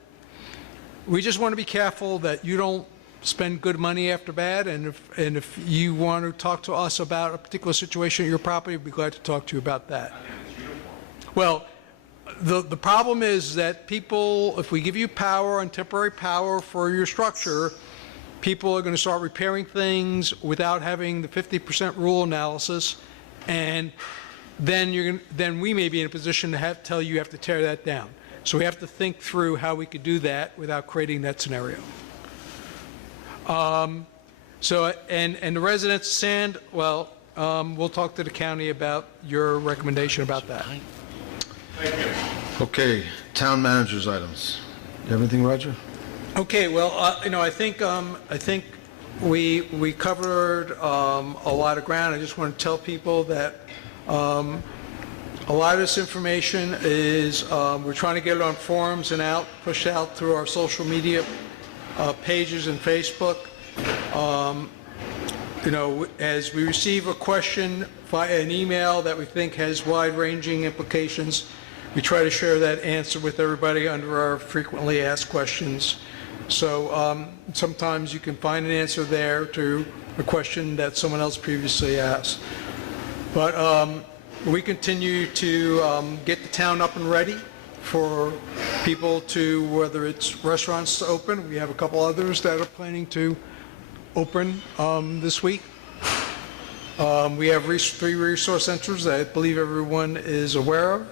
we just want to be careful that you don't spend good money after bad, and if you want to talk to us about a particular situation at your property, we'd be glad to talk to you about that. Well, the problem is that people, if we give you power and temporary power for your structure, people are going to start repairing things without having the 50% rule analysis, and then we may be in a position to tell you have to tear that down. So we have to think through how we could do that without creating that scenario. So the residents of Sand, well, we'll talk to the county about your recommendation about that. Thank you. Okay, town managers items. You have anything, Roger? Okay, well, I think we covered a lot of ground. I just want to tell people that a lot of this information is we're trying to get it on forums and pushed out through our social media pages and Facebook. As we receive a question via an email that we think has wide-ranging implications, we try to share that answer with everybody under our frequently asked questions. So sometimes you can find an answer there to a question that someone else previously asked. But we continue to get the town up and ready for people to, whether it's restaurants to open. We have a couple others that are planning to open this week. We have 3 resource centers that I believe everyone is aware of.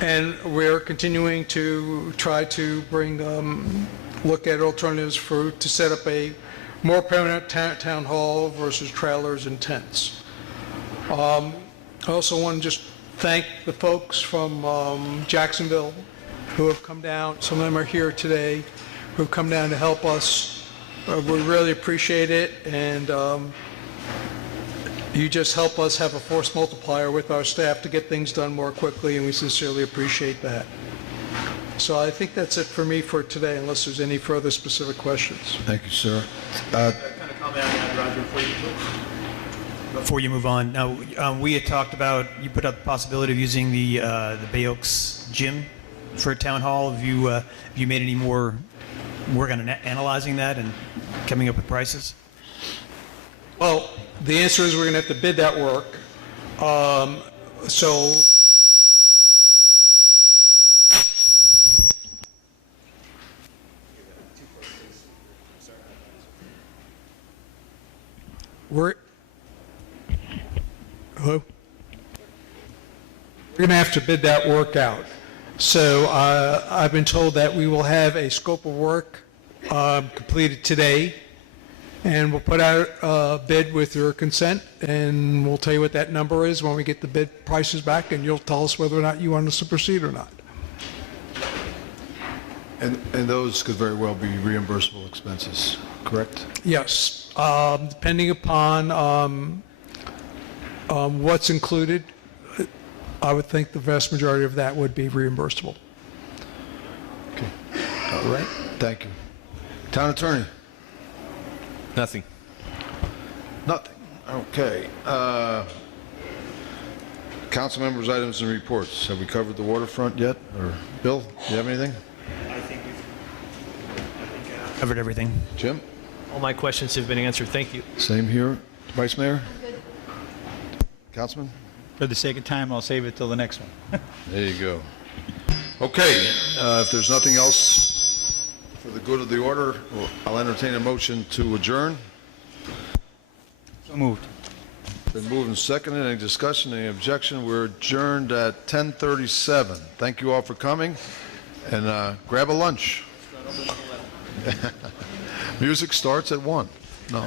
And we're continuing to try to look at alternatives to set up a more permanent town hall versus trailers and tents. I also want to just thank the folks from Jacksonville who have come down. Some of them are here today, who have come down to help us. We really appreciate it, and you just help us have a force multiplier with our staff to get things done more quickly, and we sincerely appreciate that. So I think that's it for me for today, unless there's any further specific questions. Thank you, sir. Before you move on, now, we had talked about, you put up the possibility of using the Bay Oaks gym for a town hall. Have you made any more work on analyzing that and coming up with prices? Well, the answer is we're going to have to bid that work. So hello? We're going to have to bid that work out. So I've been told that we will have a scope of work completed today, and we'll put out a bid with your consent, and we'll tell you what that number is when we get the bid prices back, and you'll tell us whether or not you want us to proceed or not. And those could very well be reimbursable expenses, correct? Yes, depending upon what's included, I would think the vast majority of that would be reimbursable. Okay. All right. Thank you. Town attorney? Nothing. Nothing. Okay. Council members' items and reports. Have we covered the waterfront yet? Or Bill, do you have anything? I think we've covered everything. Jim? All my questions have been answered. Thank you. Same here. Vice Mayor? Councilman? For the sake of time, I'll save it till the next one. There you go. Okay, if there's nothing else for the good of the order, I'll entertain a motion to adjourn. So moved. Been moved and seconded. Any discussion, any objection? We're adjourned at 10:37. Thank you all for coming, and grab a lunch. Music starts at 1. No.